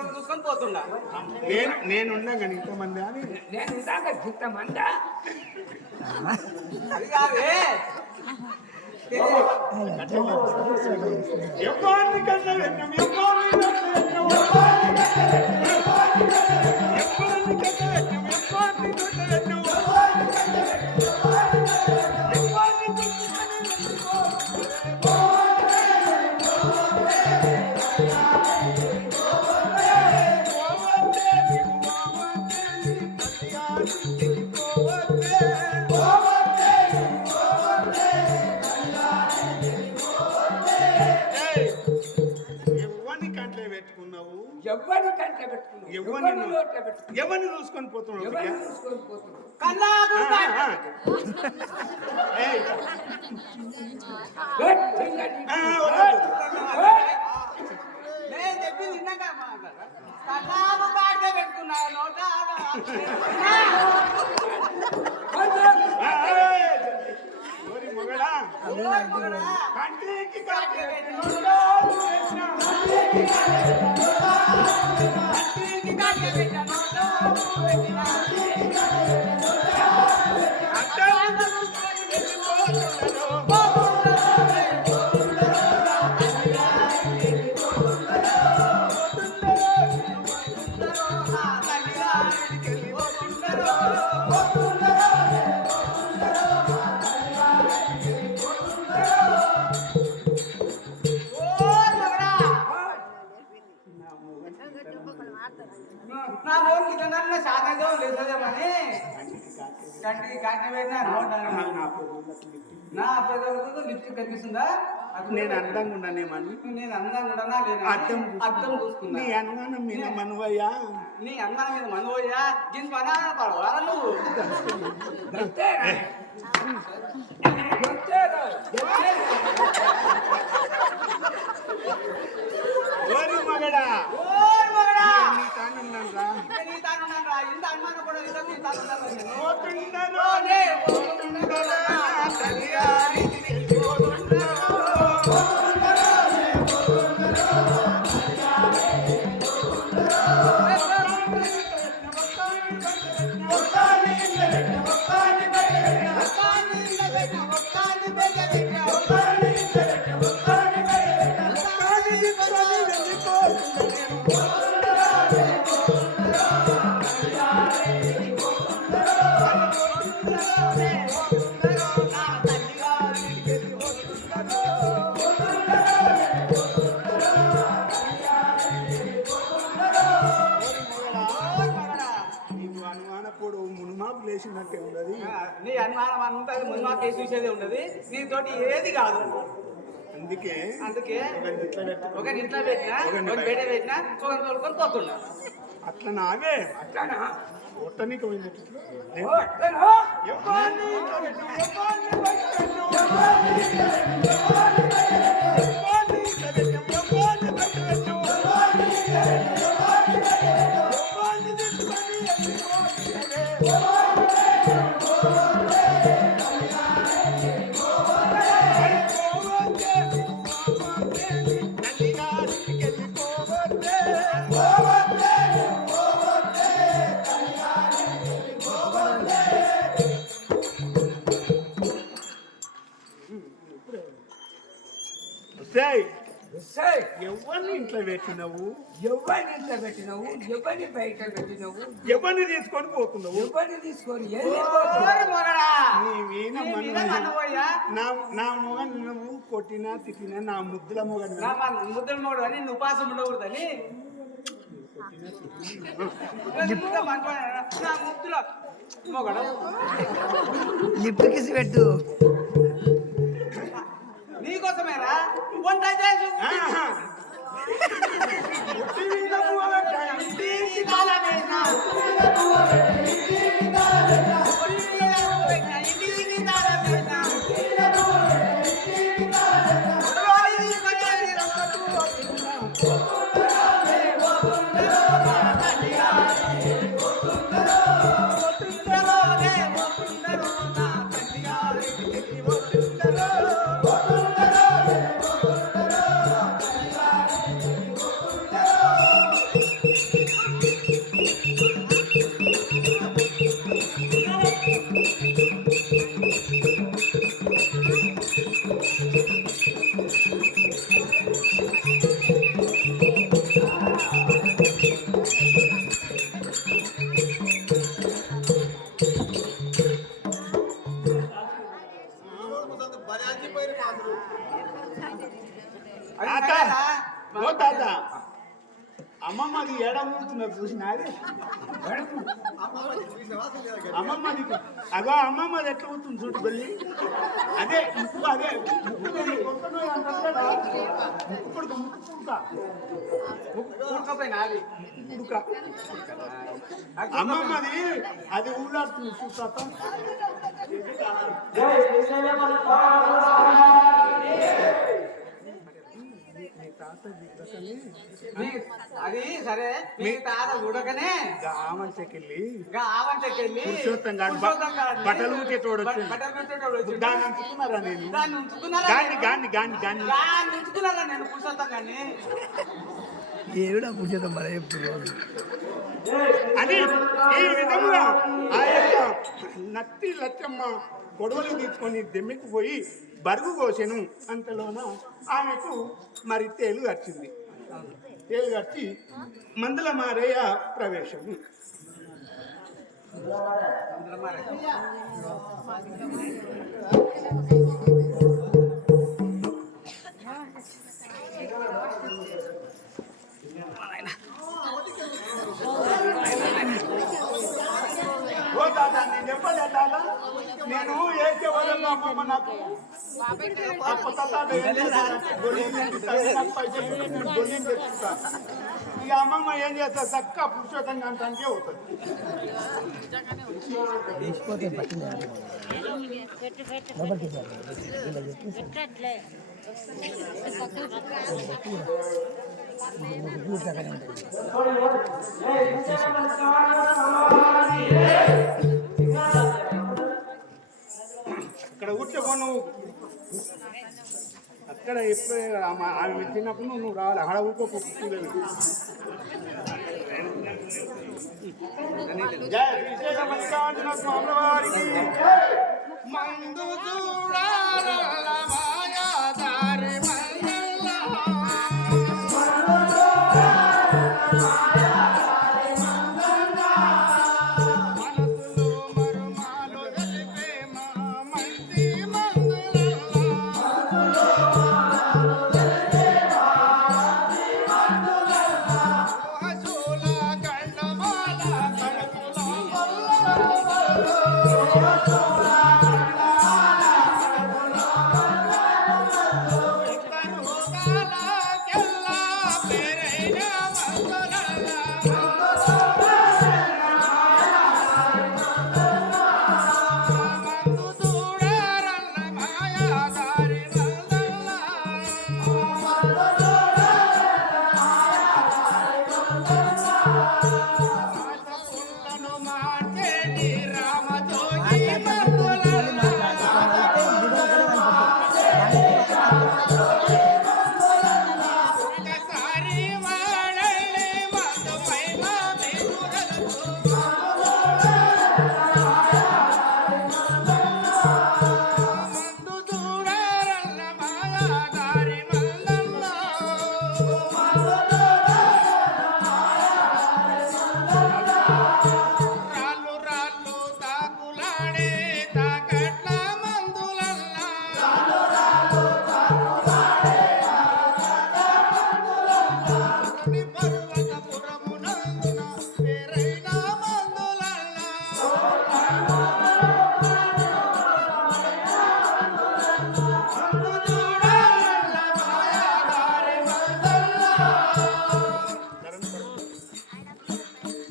చూసుకొని పోతుండా నేనున్నా ఇంతమంది అని నేను ఇందాక గిట్టమందా అది కాదే ఎవరిని కన్నా పెట్టినాం ఎవరిని కంట్లో పెట్టుకున్నావు ఎవరి కంటే పెట్టుకున్నావు, ఎవరి నోట్లో పెట్టుకున్నావు, ఎవరిని చూసుకొని పోతున్నావు ఎవరిని చూసుకొని పోతున్నావు. కన్నాకు ఏయ్, గట్టిగా నేను చెప్పింది విన్నాక కన్నాకు కాటే పెట్టుకున్నా నోట ఓరి మగడా మగడా కంటికి నా లోన్ కింద నన్ను శాతంగా లేదేమని కంటికి కాటి పెట్టినా నా పెద్దలకు లిప్స్టిక్ కనిపిస్తుందా నేను అందంగా ఉన్నానేమని నేను అందంగా ఉండనా లేదా అర్థం అర్థం చూసుకున్నా నీ అనుమానం మీద మనవయ్యా నీ అన్నం మీద మనవయ్యా దీని పని పడవాలా నువ్వు ఓరి మగడా ఓర్ మగడా నీ తానున్నారా నీ తానున్నారా ఇంత అనుమానం కూడా ఇలా నీ తానున్నారా నేను పోతుండరో నే పోతుండరా కళ్యాణికి వెళ్ళిపోతుండరో ఒక్క ఉంటుంది ముందు మాకే చూసేదే ఉండదు నీతోటి ఏది కాదు అందుకే అందుకే ఇట్లా పెట్టు. ఒక ఇంట్లో పెట్టినా ఒక బయట పెట్టినా ఒక తోలుకొని పోతున్నా అట్లా నావే అట్లానా ఒట్టనికి పోయింది ఓ అట్లానా ఎవరిని ఇట్లా పెట్టు, ఎవరిని పెట్టు, ఎవరిని ఇట్లా పెట్టు, ఎవరిని పెట్టు, ఎవరిని తీసుకొని సై ఎవరిని ఇంట్లో పెట్టినవు, ఎవరిని ఇంట్లో పెట్టినావు ఎవరిని బయట పెట్టినావు ఎవరిని తీసుకొని పోతున్నావు? ఎవరిని తీసుకొని ఏం ఓరి మొగడా! నీ మీద నీ మీద మన్ను- కన్నుపోయా? నా మొగన్ నువ్వు కొట్టినా తిట్టినా నా ముద్దుల మొగన్ నా మా ముద్దుల మొగడు అని నువ్వు ఉపాసం ఉండకూడదని నా ముద్దుల మొగడు లిఫ్ట్ కిసి పెట్టు. నీకోసమేరా వంట చేసి ఇంటికి తాళం వేసినా. ఇంటికి తాళం వేసినా. తాత, ఓ తాత, అమ్మమ్మది ఏడ ఊరుతున్నారు చూసినాది? అమ్మమ్మది అగో అమ్మమ్మది ఎట్లా ఊరుతుంది చూడు బల్లి. అదే ముక్కు, అదే ఊరుకపోయినా అది అమ్మమ్మది అది ఊళ్ళాడుతుంది చూస్తాత. అది సరే మీ తాత ఉడకనే ఆమంచెకెళ్ళి ఆవంటకెళ్ళి పురుషోత్తం గాడు బట్టలు ఊకేటోడు వచ్చిండు. దాన్ని ఉంచుకున్నారా నేను? దాన్ని ఉంచుకున్నారా గాన్ని గాన్ని గాన్ని గాన్ని దాన్ని ఉంచుకున్నారా నేను పురుషోత్తం గాన్ని ఏవిడా పుణ్యతం మన చెప్తున్నారు అని ఈ విధముగా ఆ యొక్క నత్తి లచ్చమ్మ గొడవలు తీసుకొని దెమ్మెకు పోయి బరుగు కోసెను. అంతలోన ఆమెకు మరి తేలు గడిచింది. తేలు గడిచి మందుల మారయ్య ప్రవేశము. ఓ దాదా, నేను చెప్పలే దాదా, నేను ఏ కేవలం అమ్మమ్మ నాకు ఆ కొత్త తాత ఏం చేస్తాడంటే గొల్లిని తెచ్చుతాడు, నాకు పైసలు ఇస్తే నేను గొల్లిని తెచ్చుకుంటా. ఇక అమ్మమ్మ ఏం చేస్తా చక్క పురుషోత్తంగా అంటానికే అవుతుంది. తీసిపోతే పట్టింది అక్కడ ఊర్చుకో నువ్వు. అక్కడ ఎప్పుడు ఆమె వచ్చినప్పుడు నువ్వు రావాలి. అక్కడ ఊరుకో కూర్చుండేది. జయ శ్రీశైల మల్లికార్జున స్వామి వారికి మందు చూడాల మాయాదారి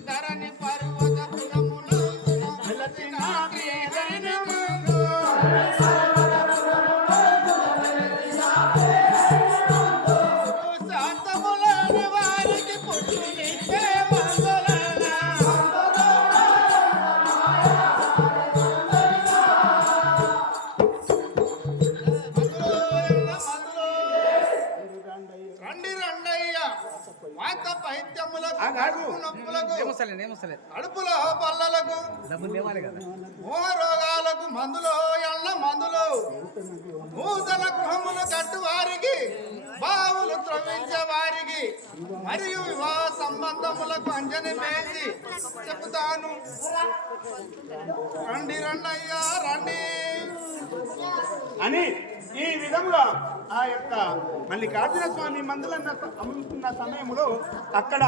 ధరణి పర్వతపురములు వెలసిన శాంతములని వారికి పుట్టునిచ్చే మందులనా. రండి రండయ్య వాత పైత్యములకు కడుపు నొప్పులకు కడుపులో పల్లలకు మోహ రోగాలకు మందులు ఎళ్ళ మందులు నూతన గృహములు కట్టు వారికి బావులు త్రవించే వారికి మరియు వివాహ సంబంధములకు అంజని వేసి చెబుతాను. రండి రండయ్యా రండి. అని ఈ విధంగా ఆ యొక్క మల్లికార్జున స్వామి మందులన్న అమ్ముతున్న సమయంలో అక్కడ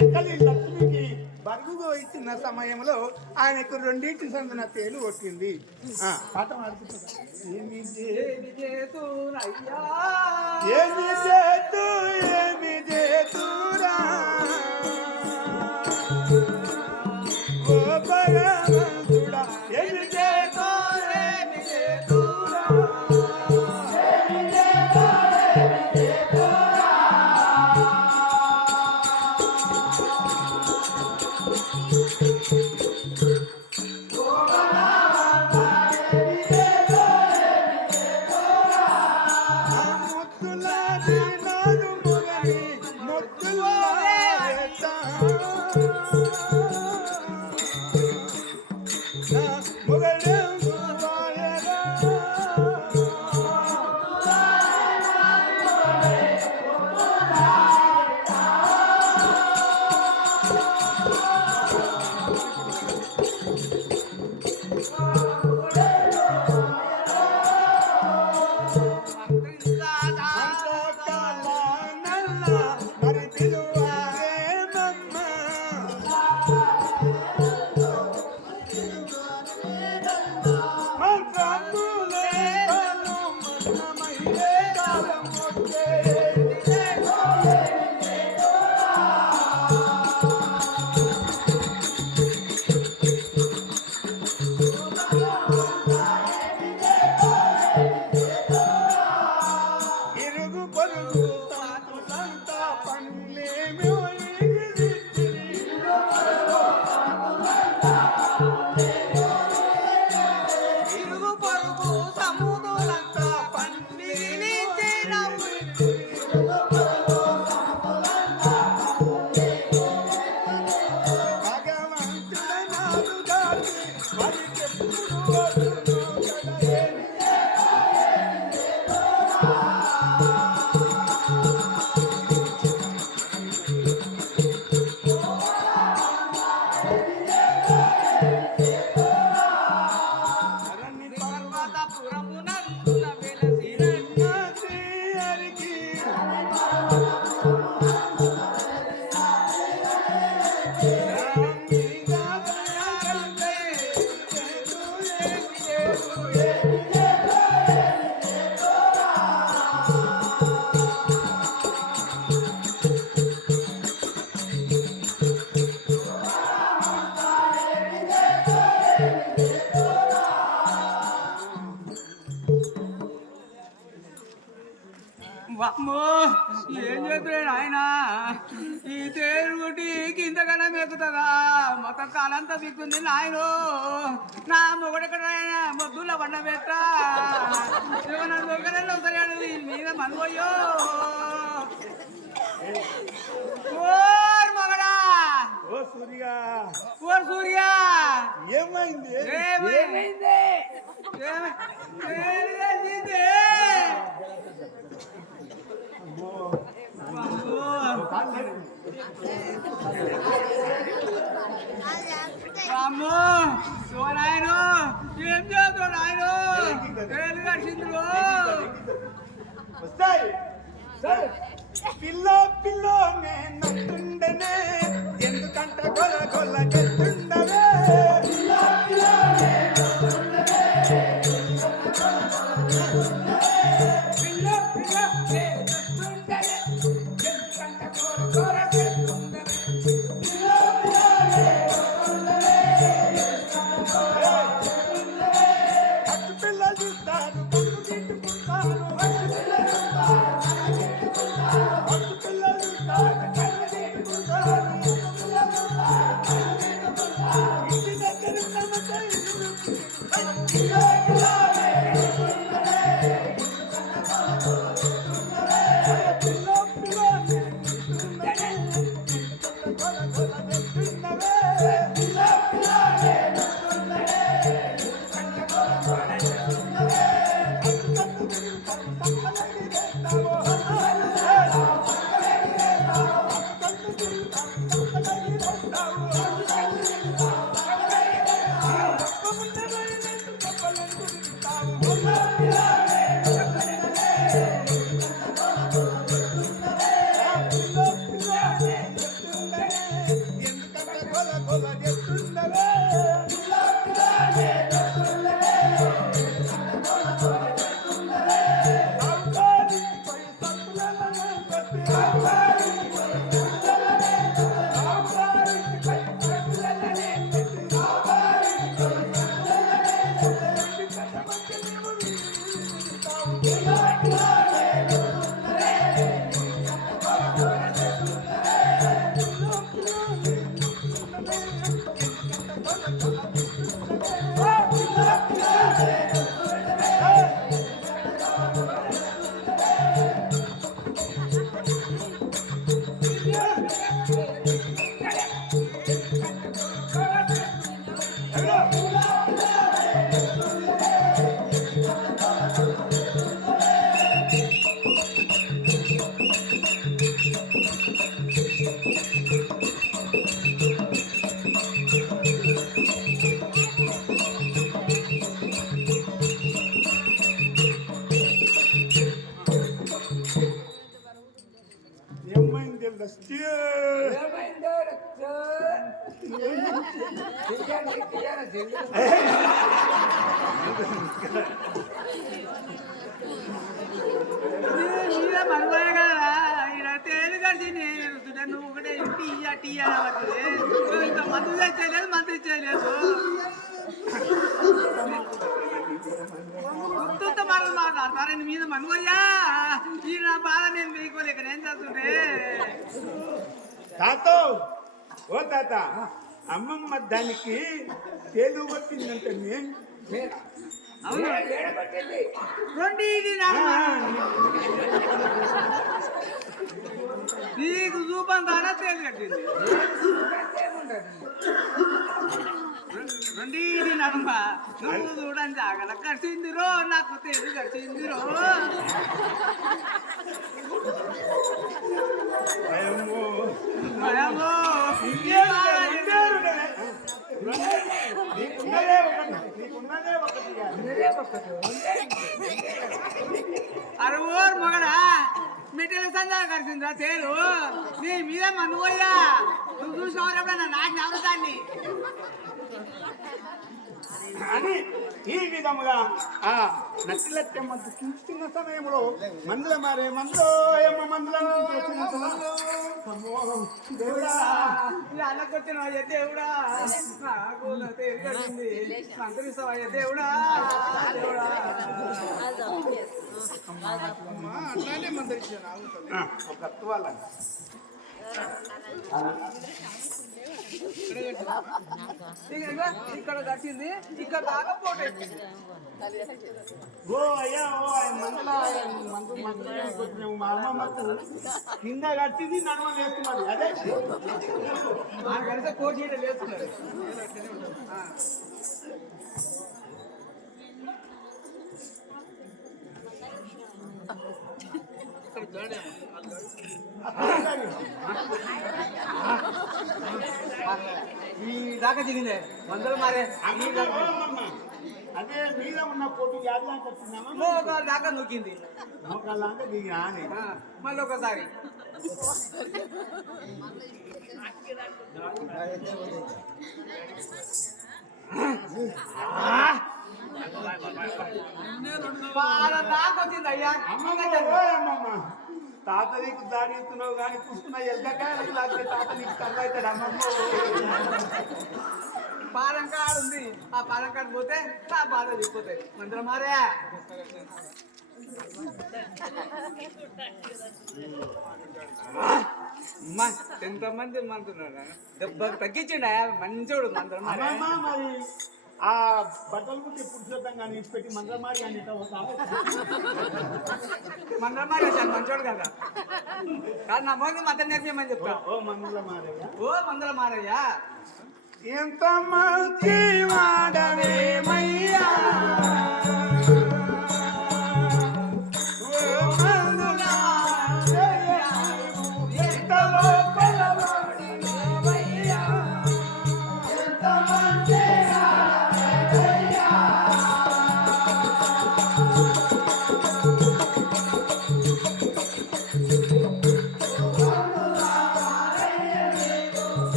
ఎక్కలి లక్ష్మికి బరుగుగా ఇచ్చిన సమయంలో ఆయనకు రెండింటి సందున తేలు కొట్టింది. పాట పాడుతుందా? ఏమి చేతురా ఓ భగవంతుడా, ఏమి చేతు ఏమి చేతురా అమ్మో ఏం చేస్తున్నాడు ఆయన ఈ తేరుగుటి కిందకన్నా మెక్కుతుందా మొత్తం కాలంతా దిక్కుంది నాయన నా మొగడెక్కడ మొద్దుల బండ పెట్ట ఒకసారి మీద మనపోయో ఓర్ మగడా ఓ సూర్య ఓర్ సూర్య ఏమైంది? ఏమైంది అమ్మో నాయన ఏం చేస్తాడు ఆయన కడిచిందో వస్తాయి పిల్లో పిల్లో నేనుండనే ఎందుకంట గొల్ల గొల్ల చెట్టుండవే పిల్లో పిల్లో ఏమైంది తెలుసు ఏమైందో రక్తం? తీయాలి, జల్ది. మనబోయే కదా ఇలా తేలి కలిసి నేను నువ్వు ఒకటే టీయా ఇంకా మందు తెచ్చలేదు మందు ఇచ్చేయలేదు గుర్తుంత మాటలు మాట్లాడతారు నీ మీద మనబోయ్యా ఈ నా బాధ నేను వేయకోలేక నేను చదువుతుంటే తాతో ఓ తాత అమ్మమ్మ దానికి తేలు కొట్టిందంటే నేను అవును ఏడబట్టింది. రెండు ఇది నీకు చూపం ద్వారా తేలి కట్టింది రెండు ఇది నడమ నువ్వు చూడండి ఆగల కట్టిందిరో నాకు తేలి కట్టిందిరో భయము. భయమో నీకున్నదే ఒకటి అరే ఓర్ మగడా మెటీరియల్ సందా కలిసిందిరా తేలు నీ మీద మనువయ్యా నువ్వు చూసినవారు ఎప్పుడన్నా నాకు నవ్వుతాన్ని అని ఈ విధముగా ఆ నచ్చిలట్టెమ్మ చూస్తున్న సమయంలో మందుల మారే మందులో ఏమో మందులను దేవుడా అన్నకొచ్చిన దేవుడా నాకు తేలి కట్టింది మంత్రిస్తావయ్య దేవుడా దేవుడా అట్లానే మందరించాను. ఒక అత్వాల ఇక్కడ కట్టింది ఇక్కడ దాకా పోటీ ఓ అయ్యా ఓ మందు కొట్టినాము మా అమ్మమ్మకు కింద కట్టింది నడమ వేస్తున్నది అదే కలిసి కోటి వేస్తున్నారు ఈ దాకా దిగిందే మందులు మారే అదే మీద ఉన్న పోటీ యాదలాంటి వచ్చినామా మోకాలు దాకా నొక్కింది మోకాళ్ళంతా దిగినా అని మళ్ళీ ఒకసారి దాకా వచ్చింది అయ్యా అమ్మమ్మ తాత నీకు దాడి ఇస్తున్నావు కానీ చూస్తున్నా ఎల్లకాయలకు లాగితే తాత నీకు కర్ర అవుతాడు అమ్మమ్మ పాలం కార్డు ఉంది ఆ పాలం కార్డు పోతే నా బాధ దిగిపోతాయి మందులు మారే ఎంతమంది మందున్నారా దెబ్బకు తగ్గించిండ మంచోడు మందులు మారే మరి ఆ బట్టలు కుట్టి పురుషోత్తం కానీ పెట్టి మందమారి అని మందులు మారే సార్ మంచోడు కదా కాదు నా మోగి మతం నేర్పించమని చెప్తా ఓ మందుల మారయ్య ఓ మందులు మారయ్యా ఎంత మంచి వాడవేమయ్యా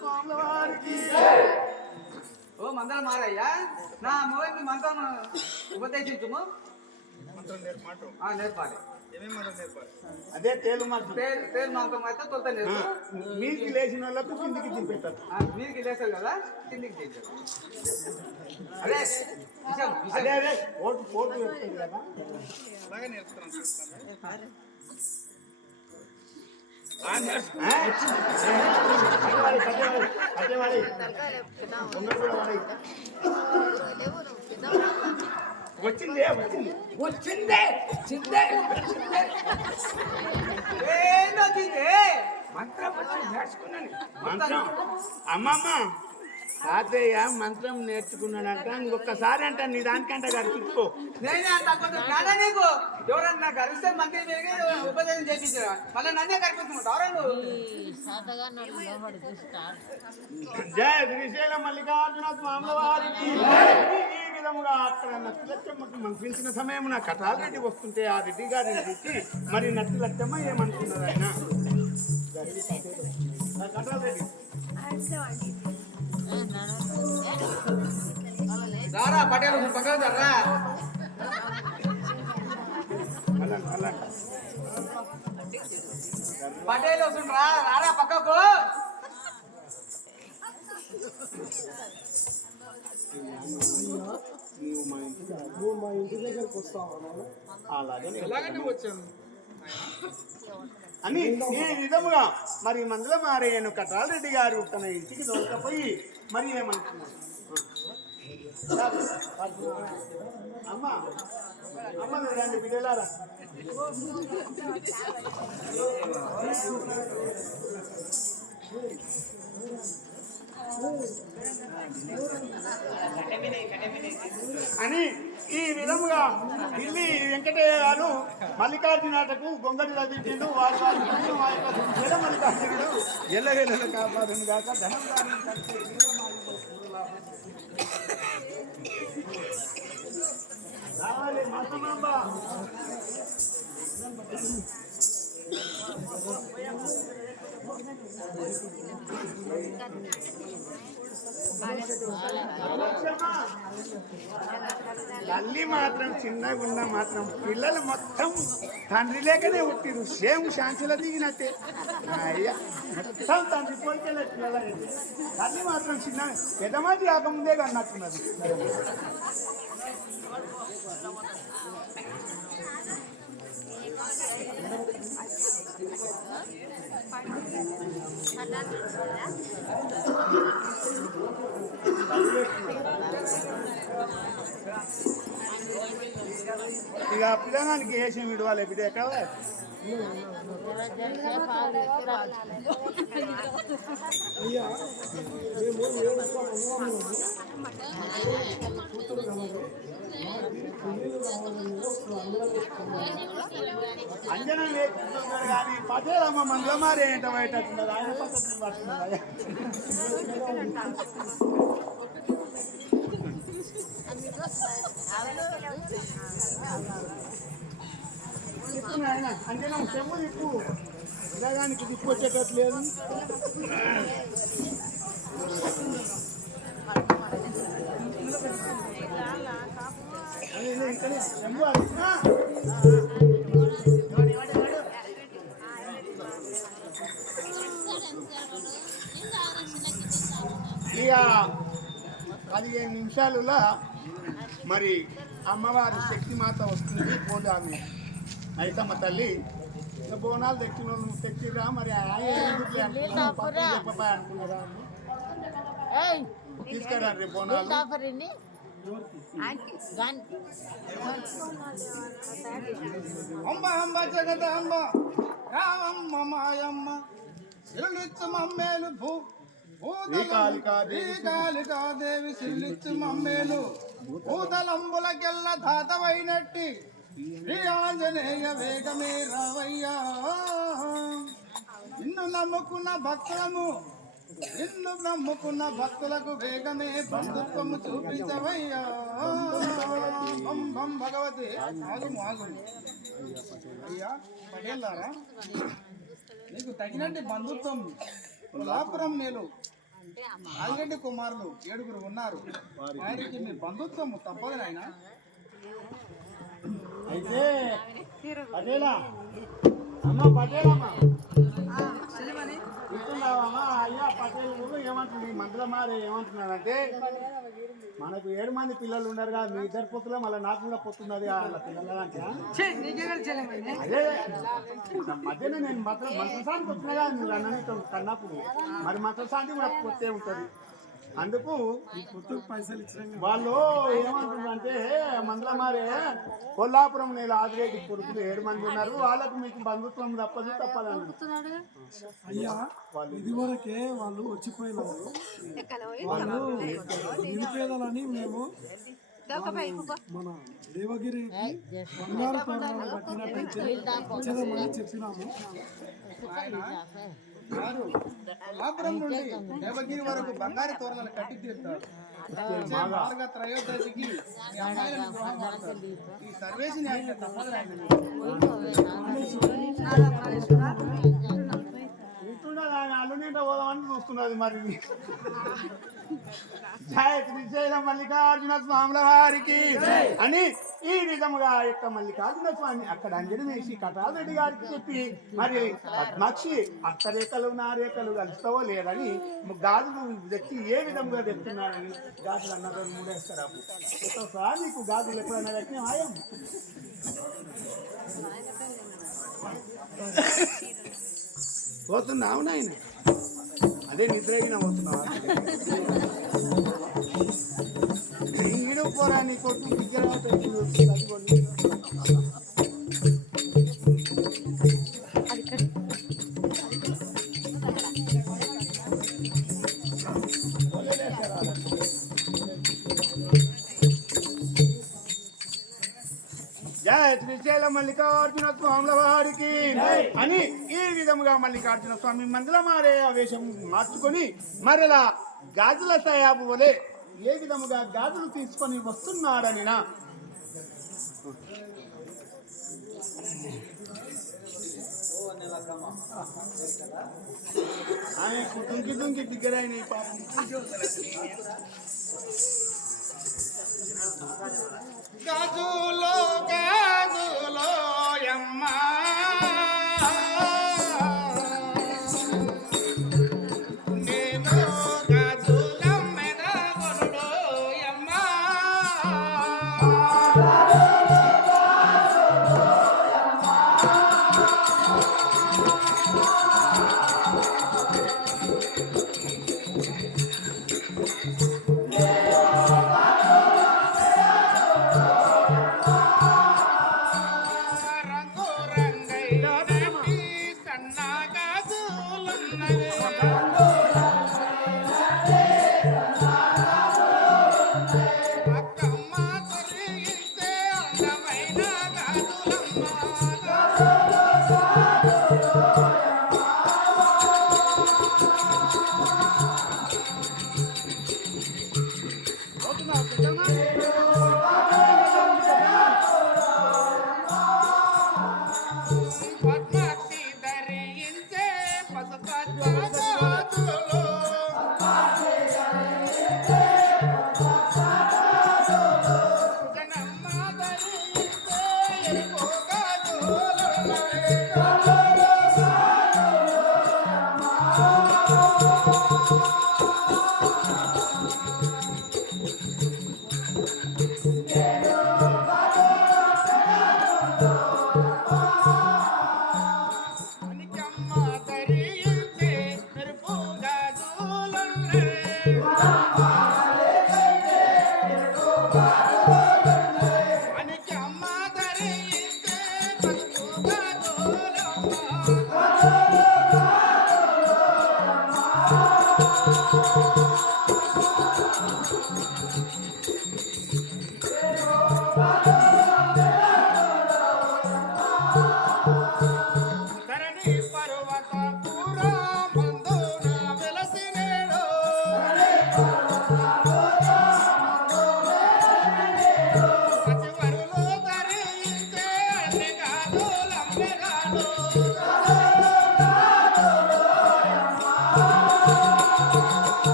స్వాముల వారికి ఓ మంత్రం మారయ్యా నా మొగకి మంత్రం ఉపదేశించుము నేర్పాలి అదే తేలు మంత్రం. పేరు మంత్రం అయితే తొలత నేర్పు మీదికి లేచిన వాళ్ళకు కిందికి దింపెట్టారు. మీరికి లేస్తారు కదా కిందికి దించారు అదే విషయం అదే అదే ఓటు పోటు చెప్తుంది కదా. వచ్చిందే వచ్చింది వచ్చిందే వచ్చిందే ఏంటొచ్చింది మంత్రం వచ్చి నేర్చుకున్నాను. మంత్రం అమ్మమ్మ తాతయ్య మంత్రం నేర్చుకున్నాడంట. ఇంకొకసారి అంట నీ దానికంట గడిపించుకో. నేనే అంత కొంచెం జ్ఞానం నీకు ఎవరన్నా గరిస్తే మంత్రి తిరిగి ఉపదేశం చేయించారు మళ్ళీ నన్నే కనిపిస్తున్నావు ఎవరన్నా జయ శ్రీశైల మల్లికార్జున స్వాముల వారికి ఈ విధముగా అక్కడ నత్తిలచ్చమ్మకు మంత్రించిన సమయం నా కథాల రెడ్డి వస్తుంటే ఆ రెడ్డి గారిని చూసి మరి నత్తిలచ్చమ్మ ఏమనుకున్నది ఆయన కథాల రెడ్డి రారా పటేలు పక్కన రా పటేలు వస్తుండ్రా రారా పక్కకు నువ్వు మా ఇంటి దగ్గరకు వస్తావు అలాగే వచ్చాను అని ఈ విధముగా మరి మందుల మారేయను కటాల రెడ్డి గారు తన ఇంటికి దొరకపోయి మరి ఏమనుకున్నాడు. అమ్మ అమ్మ రండి బిడ్డలారా. అని ఈ విధముగా ఢిల్లీ వెంకటయ్య గారు మల్లికార్జునాటకు గొంగడి రచించిండు. వారి మల్లికార్జునుడు ఎల్లగెల్ల కాపాడును గాక ధనం రావాలి మాసమాంబ. తల్లి మాత్రం చిన్నగుండా మాత్రం పిల్లలు మొత్తం తండ్రి లేకనే పుట్టిరు. సేమ్ శాంతిలో దిగినట్టే అయ్యా మొత్తం తండ్రి పోలికెళ్ళే పిల్లలు. తల్లి మాత్రం చిన్న పెద్దమాటి రాకముందే అన్నట్టున్నది. ఇక పిల్లగానికి వేసి విడవాలి బిడ్డ ఎక్కడ అంజనా నేర్చుకుంటున్నారు కానీ పదేలమ్మ మందులో మారి ఏంట బయటట్టున్నారు. ఆయన పద్ధతిని పడుతున్నారు. ఆయన అంజనా చెమ్ము దిప్పు పిల్లగానికి దిప్పు వచ్చేటట్లేదు. చెమ్ము ఇక 15 నిమిషాలులా మరి అమ్మవారి శక్తిమాత వస్తుంది. పోదు ఆమె అయితమ్మ తల్లి బోనాలు తెచ్చిరా మరి అనుకున్నారా తీసుకురా రేపు బోనాలు. అంబ అంబ జగదాంబ రామమ్మ మాయమ్మ సిరులిచ్చు మమ్మేలు కాళికాదేవి సిరులిచ్చు మమ్మేలు భూతలంబులకెల్ల ధాతవైనట్టి శ్రీ ఆంజనేయ వేగమే రావయ్యా. నిన్ను నమ్ముకున్న భక్తులకు వేగమే బంధుత్వము చూపించవయ్యా. బం భగవతి ఆగుము అయ్యా పటేల్లారా, నీకు తగినట్టు బంధుత్వం కులాపురం నేను ఆల్రెడ్డి కుమారులు 7 ఉన్నారు. వారికి మీ బంధుత్వం తప్పదు నాయన. అయితే పటేలా అమ్మ పటేలమ్మా ఇస్తున్నావమ్మా. అయ్యా పటేలు ఏమంటుంది మందుల మారే ఏమంటున్నాడంటే మనకు 7 మంది పిల్లలు ఉన్నారు కదా, మీ ఇద్దరు పొత్తులో మళ్ళీ నాకు కూడా పొత్తున్నది వాళ్ళ పిల్లలంటే. అదే మధ్యన నేను మంత్రశాంతికి వచ్చినా కదా నువ్వు అన్నట్టు కన్నప్పుడు, మరి మంత్రశాంతి కూడా పొత్తే ఉంటుంది. అందుకు వాళ్ళు ఏమంటుందంటే మందుల మారే కొల్లాపురం నేను ఆదిరేటి కొడుకులు 7 మంది ఉన్నారు, వాళ్ళకు మీకు బంధుత్వం తప్పదని. అయ్యా ఇదివరకే వాళ్ళు వచ్చిపోయినారు, వాళ్ళు నిరుపేదలని మేము మన దేవగిరి బంగారు తోరణాలు కట్టినట్టయితే ఇచ్చేదమని చెప్పినాము. వారు కొల్లాపురం నుండి దేవగిరి వరకు బంగారు తోరణాలు కట్టి తీరుతారు. మార్గ త్రయోదశికి మీ అమ్మాయిలను వివాహం చేస్తారు. ఈ సర్వేసి న్యాయం తప్పదు నాయన. అల్లునింట పోదామని చూస్తున్నది. మరి జయ శ్రీశైలం మల్లికార్జున స్వాముల వారికి అని ఈ విధముగా యొక్క మల్లికార్జున స్వామి అక్కడ అంజలి వేసి కటాలరెడ్డి గారికి చెప్పి, మరి పద్మాక్షి అత్తరేఖలు నారేఖలు కలుస్తావో లేదని గాజులు తెచ్చి ఏ విధంగా తెస్తున్నాడని గాజులు అన్నదో 3 వేస్తారు. ఒకసారి నీకు గాజులు ఎప్పుడన్నా పెట్టిన మాయం పోతున్నావు నాయన, అదే నిద్రైనా పోతున్నావా? ఈడు పోరా నీ కొట్టు దగ్గర జయ శ్రీశైలం మల్లికార్జున స్వాముల వారికి అని ఈ విధముగా మల్లికార్జున స్వామి మందుల మారే ఆవేశం మార్చుకొని మరలా గాజుల సయాబు వలె ఏ విధముగా గాజులు తీసుకొని వస్తున్నాడని ఆయనకు దుంకి దుంకి దిగ్గరైన ఈ పాపం గాజులో గాజులో యమ్మా నేను గాజులమ్మెద గొడుడో యమ్మా.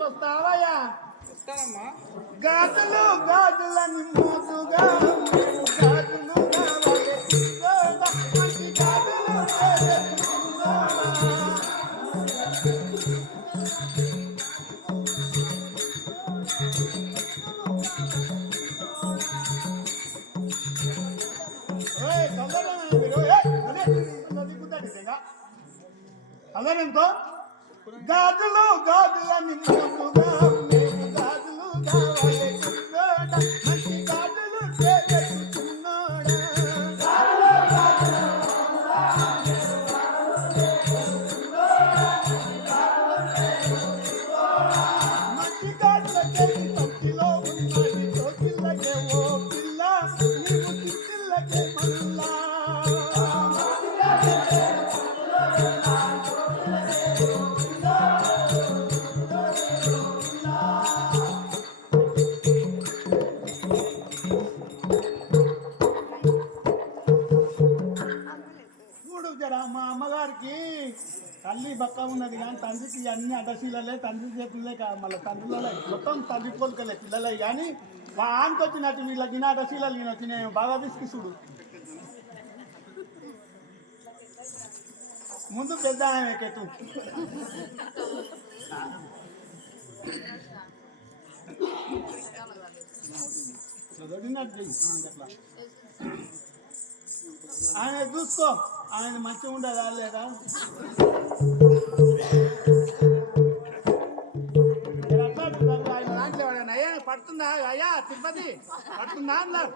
దగ్గరకు వస్తావయ్యా వస్తానమ్మా. గాజులు గాజులని మోసుగా గాజులు కావాలి మంచి గాజులు అదేంతో గాజులు గాజులని మోసుగా గాజులు కావాలి మంచి గాజులు మంచి గాజులకి పంచిలో ఉన్నది చోటిల్లకే ఓ పిల్ల నీవు చిచ్చిల్లకే మల్లా చూడు జరా మా అమ్మగారికి తల్లి బక్క ఉన్నది కానీ తండ్రికి అన్ని అడ్డశీలలే తండ్రి చేతులే మళ్ళీ తండ్రులలే మొత్తం తండ్రి పోలికలే పిల్లలే కానీ మా ఆమెకి వచ్చినట్టు వీళ్ళకి ఈయన అడ్డశీలలు నేను వచ్చినాయి బాగా విసికి చూడు ముందు పెద్ద ఆమె ఎక్కెట్టు అట్లా ఆయన చూసుకో ఆయన మంచిగా ఉండదా లేదా ఆయన దాంట్లో అయ్యా పడుతుందా అయ్యా తిరుపతి పడుతుందా అన్నారు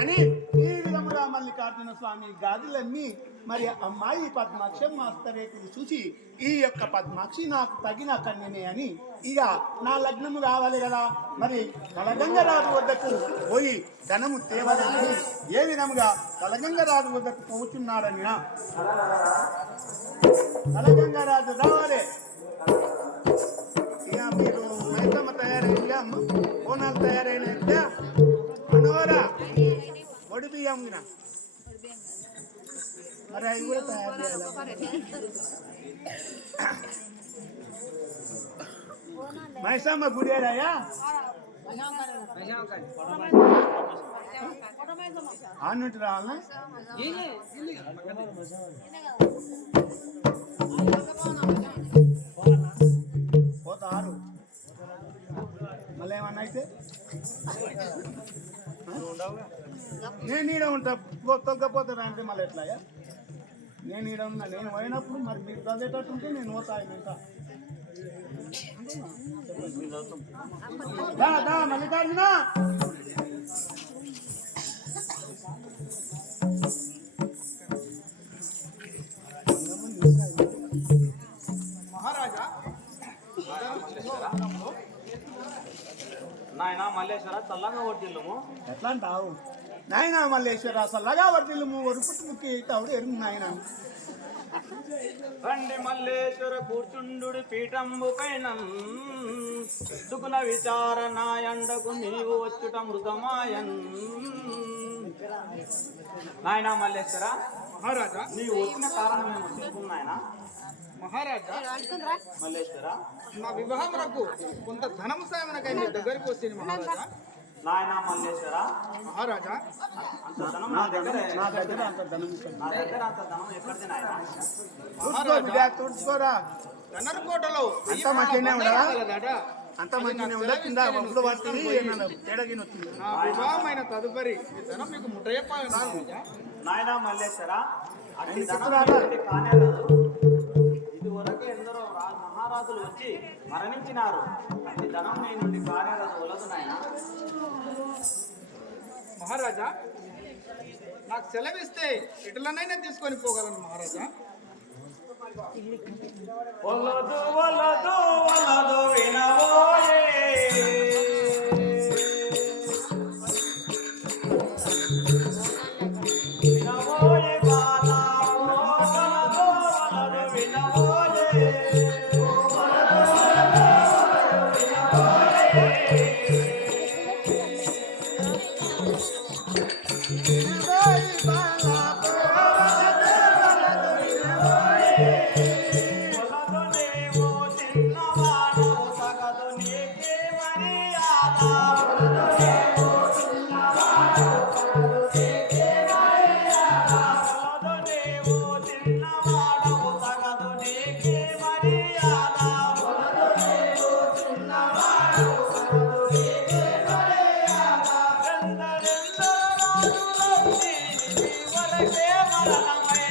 అని ఈ విధముగా మల్లికార్జున స్వామి గాజులన్నీ మరి అమ్మాయి పద్మాక్షమ్మ హస్తరేఖలు చూసి ఈ యొక్క పద్మాక్షి నాకు తగిన కన్యనే అని ఇక నా లగ్నము కావాలి కదా మరి కలగంగరాజు వద్దకు పోయి ధనము తేవాలని ఏ విధముగా కలగంగరాజు వద్దకు పోతున్నాడని కలగంగరాజు రావాలి ఇక మీరు మైసమ్మ తయారైందా కోనాలు తయారైనా మనోరా ఒడి బియ్యం మరి అవి కూడా తయారు చేయాలి మైసమ్మ గుడేరాయా ఆన్నుంటి రావాలా పోతారు మళ్ళీ ఏమన్నా అయితే నేను ఈడ ఉంటా తొలకపోతాను అంటే మళ్ళీ ఎట్లాయా నేను ఈడ ఉన్నా నేను పోయినప్పుడు మరి మీరు చదివేటట్టుంటే నేను పోతాను ఇంకా మల్లికార్జున మహారాజా నాయన మల్లేశ్వర చల్లగా వడ్డిల్లుము ఎట్లా అంటావు నాయన మల్లేశ్వర చల్లగా వడ్డిల్లుము ఒరుపుట్టు ముక్కి తవుడు ఎరుగు నాయన రండి మల్లేశ్వర కూర్చుండు పీఠంబు పైన సుగుణ విచారణ ఎండకు నీవు వచ్చుట మృగమాయన్ నాయన మల్లేశ్వర మహారాజా నీవు వచ్చిన కారణం మేము తెలుసుకున్నాయన మహారాజా మల్లేశ్వర నా వివాహమునకు కొంత ధనము సాయమునకై మీ దగ్గరికి వచ్చింది మహారాజా నాయన మల్లేశ్వర మహారాజా అంత ధనం నా దగ్గర అంత ధనం నా దగ్గర అంత ధనం ఎక్కడిది నాయన బిడ్డ తుడుచుకోరా కన్నరకోటలో అంత మంచిగానే ఉండదా అంత మంచిగానే ఉందా కింద వంపులు పడుతుంది తేడాగిన వచ్చింది నా వివాహమైన తదుపరి ఈ ధనం మీకు ముట్టయ్యపాలి నాయన మల్లేశ్వర అట్టి ఆయన ధనం చిత్రాలు. ఎక్కడిది కానేరదు ఇదివరకే ఎందరో మహారాజులు వచ్చి మరణించినారు అట్టి ధనం నీ నుండి కానేరదు వలదు నాయన మహారాజా నాకు సెలవిస్తే ఇటులనైనా తీసుకొని పోగలను మహారాజా వలదు వలదు వలదు వినవోయే వినవోయే బాలా వలదు వలదు వినవోయే వినవోయే బాలా వలదు వలదు వినవోయే కొరకే మరణమై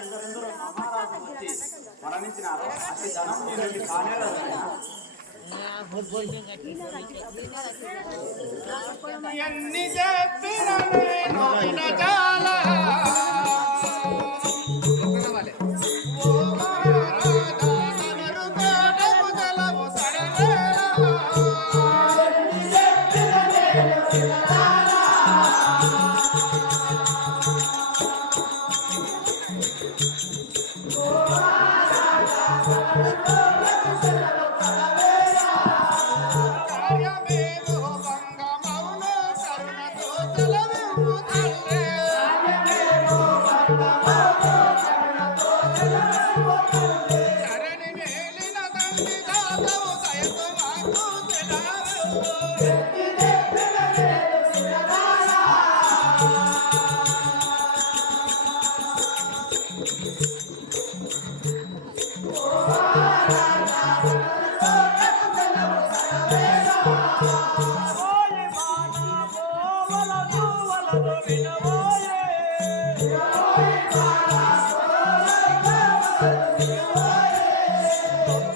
ఎందరెందరో మహారాజులు వచ్చి మరణించినారు. అతి ధనం నీ నుండి కానేరదు. ఎన్ని చెప్పిన నేను వినజాలా. ఓ మహారాజా నమరు కోటకు సెలవు సడవేలా. కార్యమేదో భంగమౌను కరుణతో సెలవివ్వు తండ్రి. ధరణి మేలిన తండ్రి దాతవు దయతో మాకు సెలవివ్వు.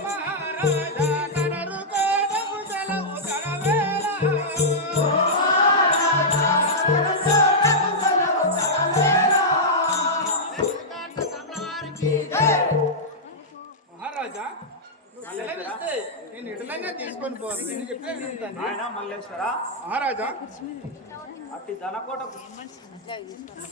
మహారాజా తనరు కోటకు సెలవు సడవేలా. మహారాజా నేను ఎటులైనా తీసుకొని పోవాలి. నేను చెప్పే వింటాను. ఆయన మల్లేశ్వర మహారాజా అట్టి ధనకోటకు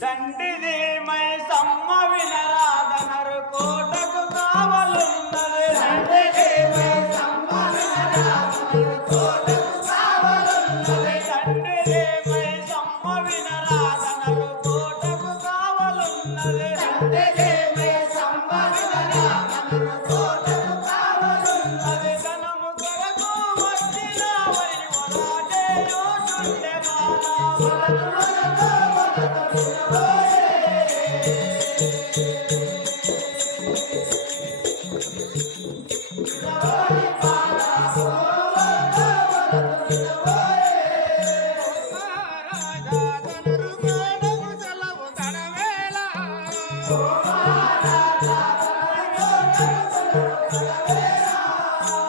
దండిది మై సమ్మ వినరాధనరు కోటకు కావలున్నది. దండిది మై సమ్మ వినరాధనరు కోటకు కావలున్నది. దండిది మై సమ్మ వినరాధనరు కోటకు కావలున్నది. దండిది మై సమ్మ వినరాధనరు కోటకు కావలున్నది. ధనము కొరకు వచ్చిన వరి ఒలాటేయుచుండె మహారాజా తనరు కోటకు సెలవు సడవేలా.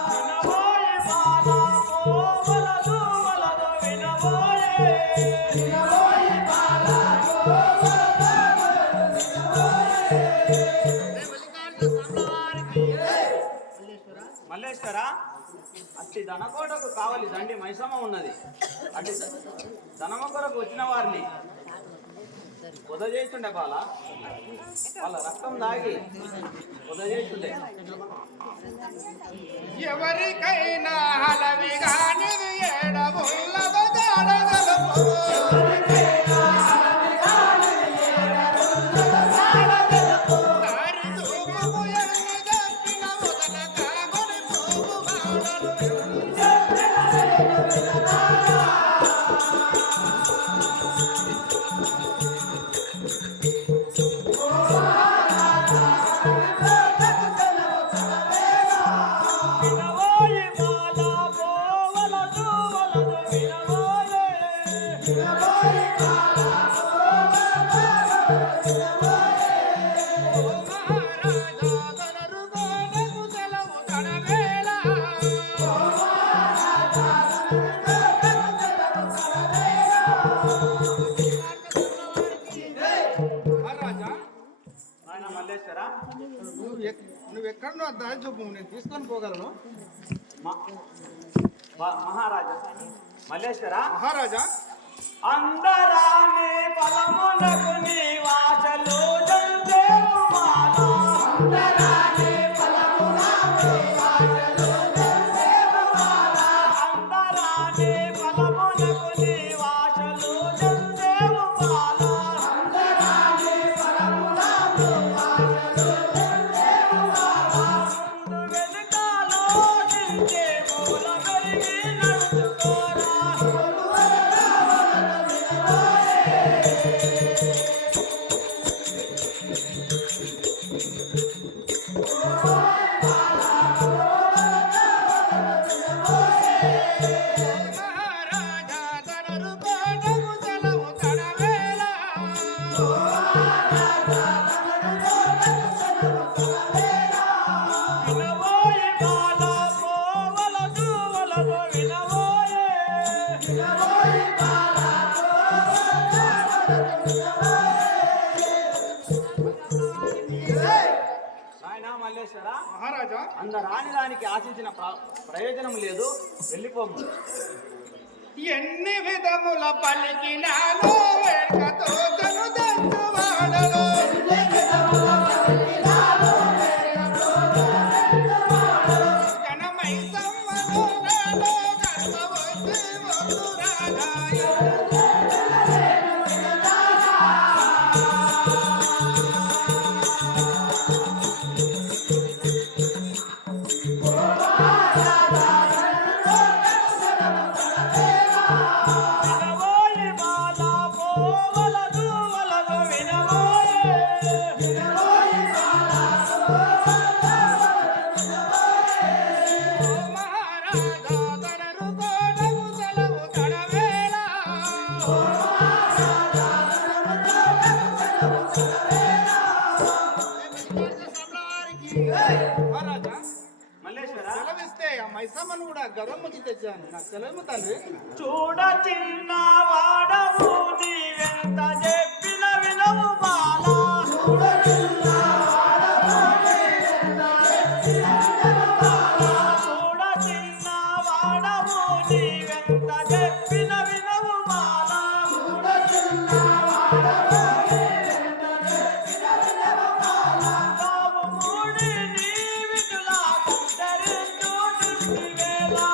వినబోయే బాలా కోవలదు వలదు వినబోయే. వినబోయే బాలా మల్లేశ్వర అట్టి ధనకోటకు కావాలి దండి మైసమ్మ ఉన్నది. అట్టి ధనమ కొరకు వచ్చిన వారిని పొద చేస్తుండే బాల వాళ్ళ రక్తం దాగి పొద చేస్తుండే. ఎవరికైనా హలవి కానిది ఏడవుల్లదో జాడగలపు. దారి చూపుకు ఎన్ని చెప్పిన మొదల కాగుని పోగు వాడలు. వినబోయే బాలా కోవలదు వలదు వినబోయే. వినబోయే బాలా మహారాజా తనరు కోటకు సెలవు సడవేలా. మహారాజా ఆయన మల్లేశ్వర నువ్వెక్కడో దారి చూపు, నేను తీసుకొని పోగలను. మహారాజా మల్లేశ్వర మహారాజా అందరాని బలమునకు నీ వాచలు జంతేవు మాలా. అందరాని బలమునకు నీ వాచలు జంతేవు మాలా. అందరాని బలమునకు నీ వాచలు జంతేవు మాలా. అందరాని బలమునకు వాచలు జంతేవు మాలా. నాయనా మల్లేశ్వర, మహారాజా అంద రాని దానికి ఆశించిన ప్రయోజనం లేదు, వెళ్ళిపోము. ఎన్ని విధముల పలికినాలో వేడుకతో జనుదంచువాడలో జనమై సమ్మలో నాలో గర్భవతి వధురాజాయ. మహారాజా మల్లేశ్వర, సెలవిస్తే ఆ మైసమ్మను కూడా గదమ్మకి తెచ్చాను. నాకు సెలవు తండ్రి. చూడ చిన్న వాడవు నీవెంత చెప్పిన వినవు బాలా. చూడ చిన్న వాడవు నీవెంత చెప్పిన వినవు బాలా. తావు మూడి నీ విటులా కంటరించు నిండివేలా.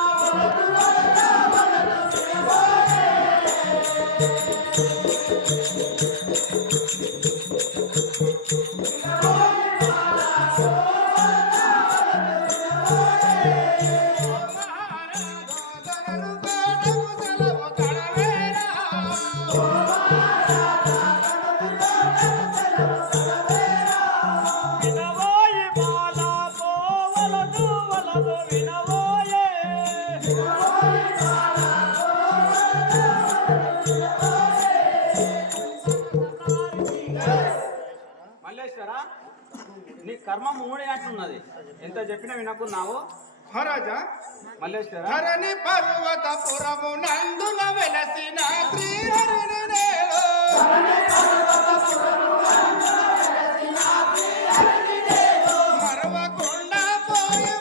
వినవోయి బాలా పోవలదు వలదు వినవోయే. మల్లేశ్వర, నీ కర్మ మూడినట్లున్నది, ఎంత చెప్పినా వినకున్నావు. మహారాజా మల్లేశ్వర, ధరణి పర్వతపురము నందున వెలసిన శ్రీహరిని నేను మరవకుండా పోయి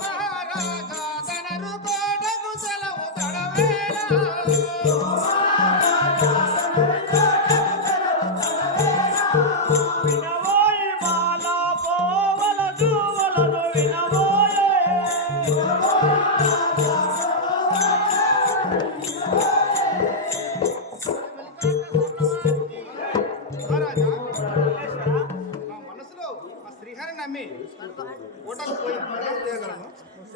మహారాజా తనరు కోటకు సెలవు తడవేలా. వినవోయి బాలా పోవలదు వలదు వినవోయే. మహారాజా నా మనసులో ఆ శ్రీహరిని నమ్మి కోటకు పోయి ప్రయాణం చేయగలను.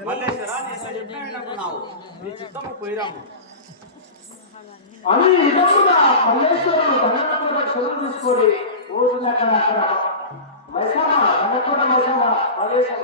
మల్లేశ్వర, నీ ఎంత చెప్పినా వినకున్నావు, నీ చిత్తము పోయిరాము. అని నిజంగా మల్లేశ్వరుడు దండనప్పుడు చదువు తీసుకొని రోజులక్కడ అక్కడ మైసమ్మ దండకూడ మైసమ్మ ప్రవేశం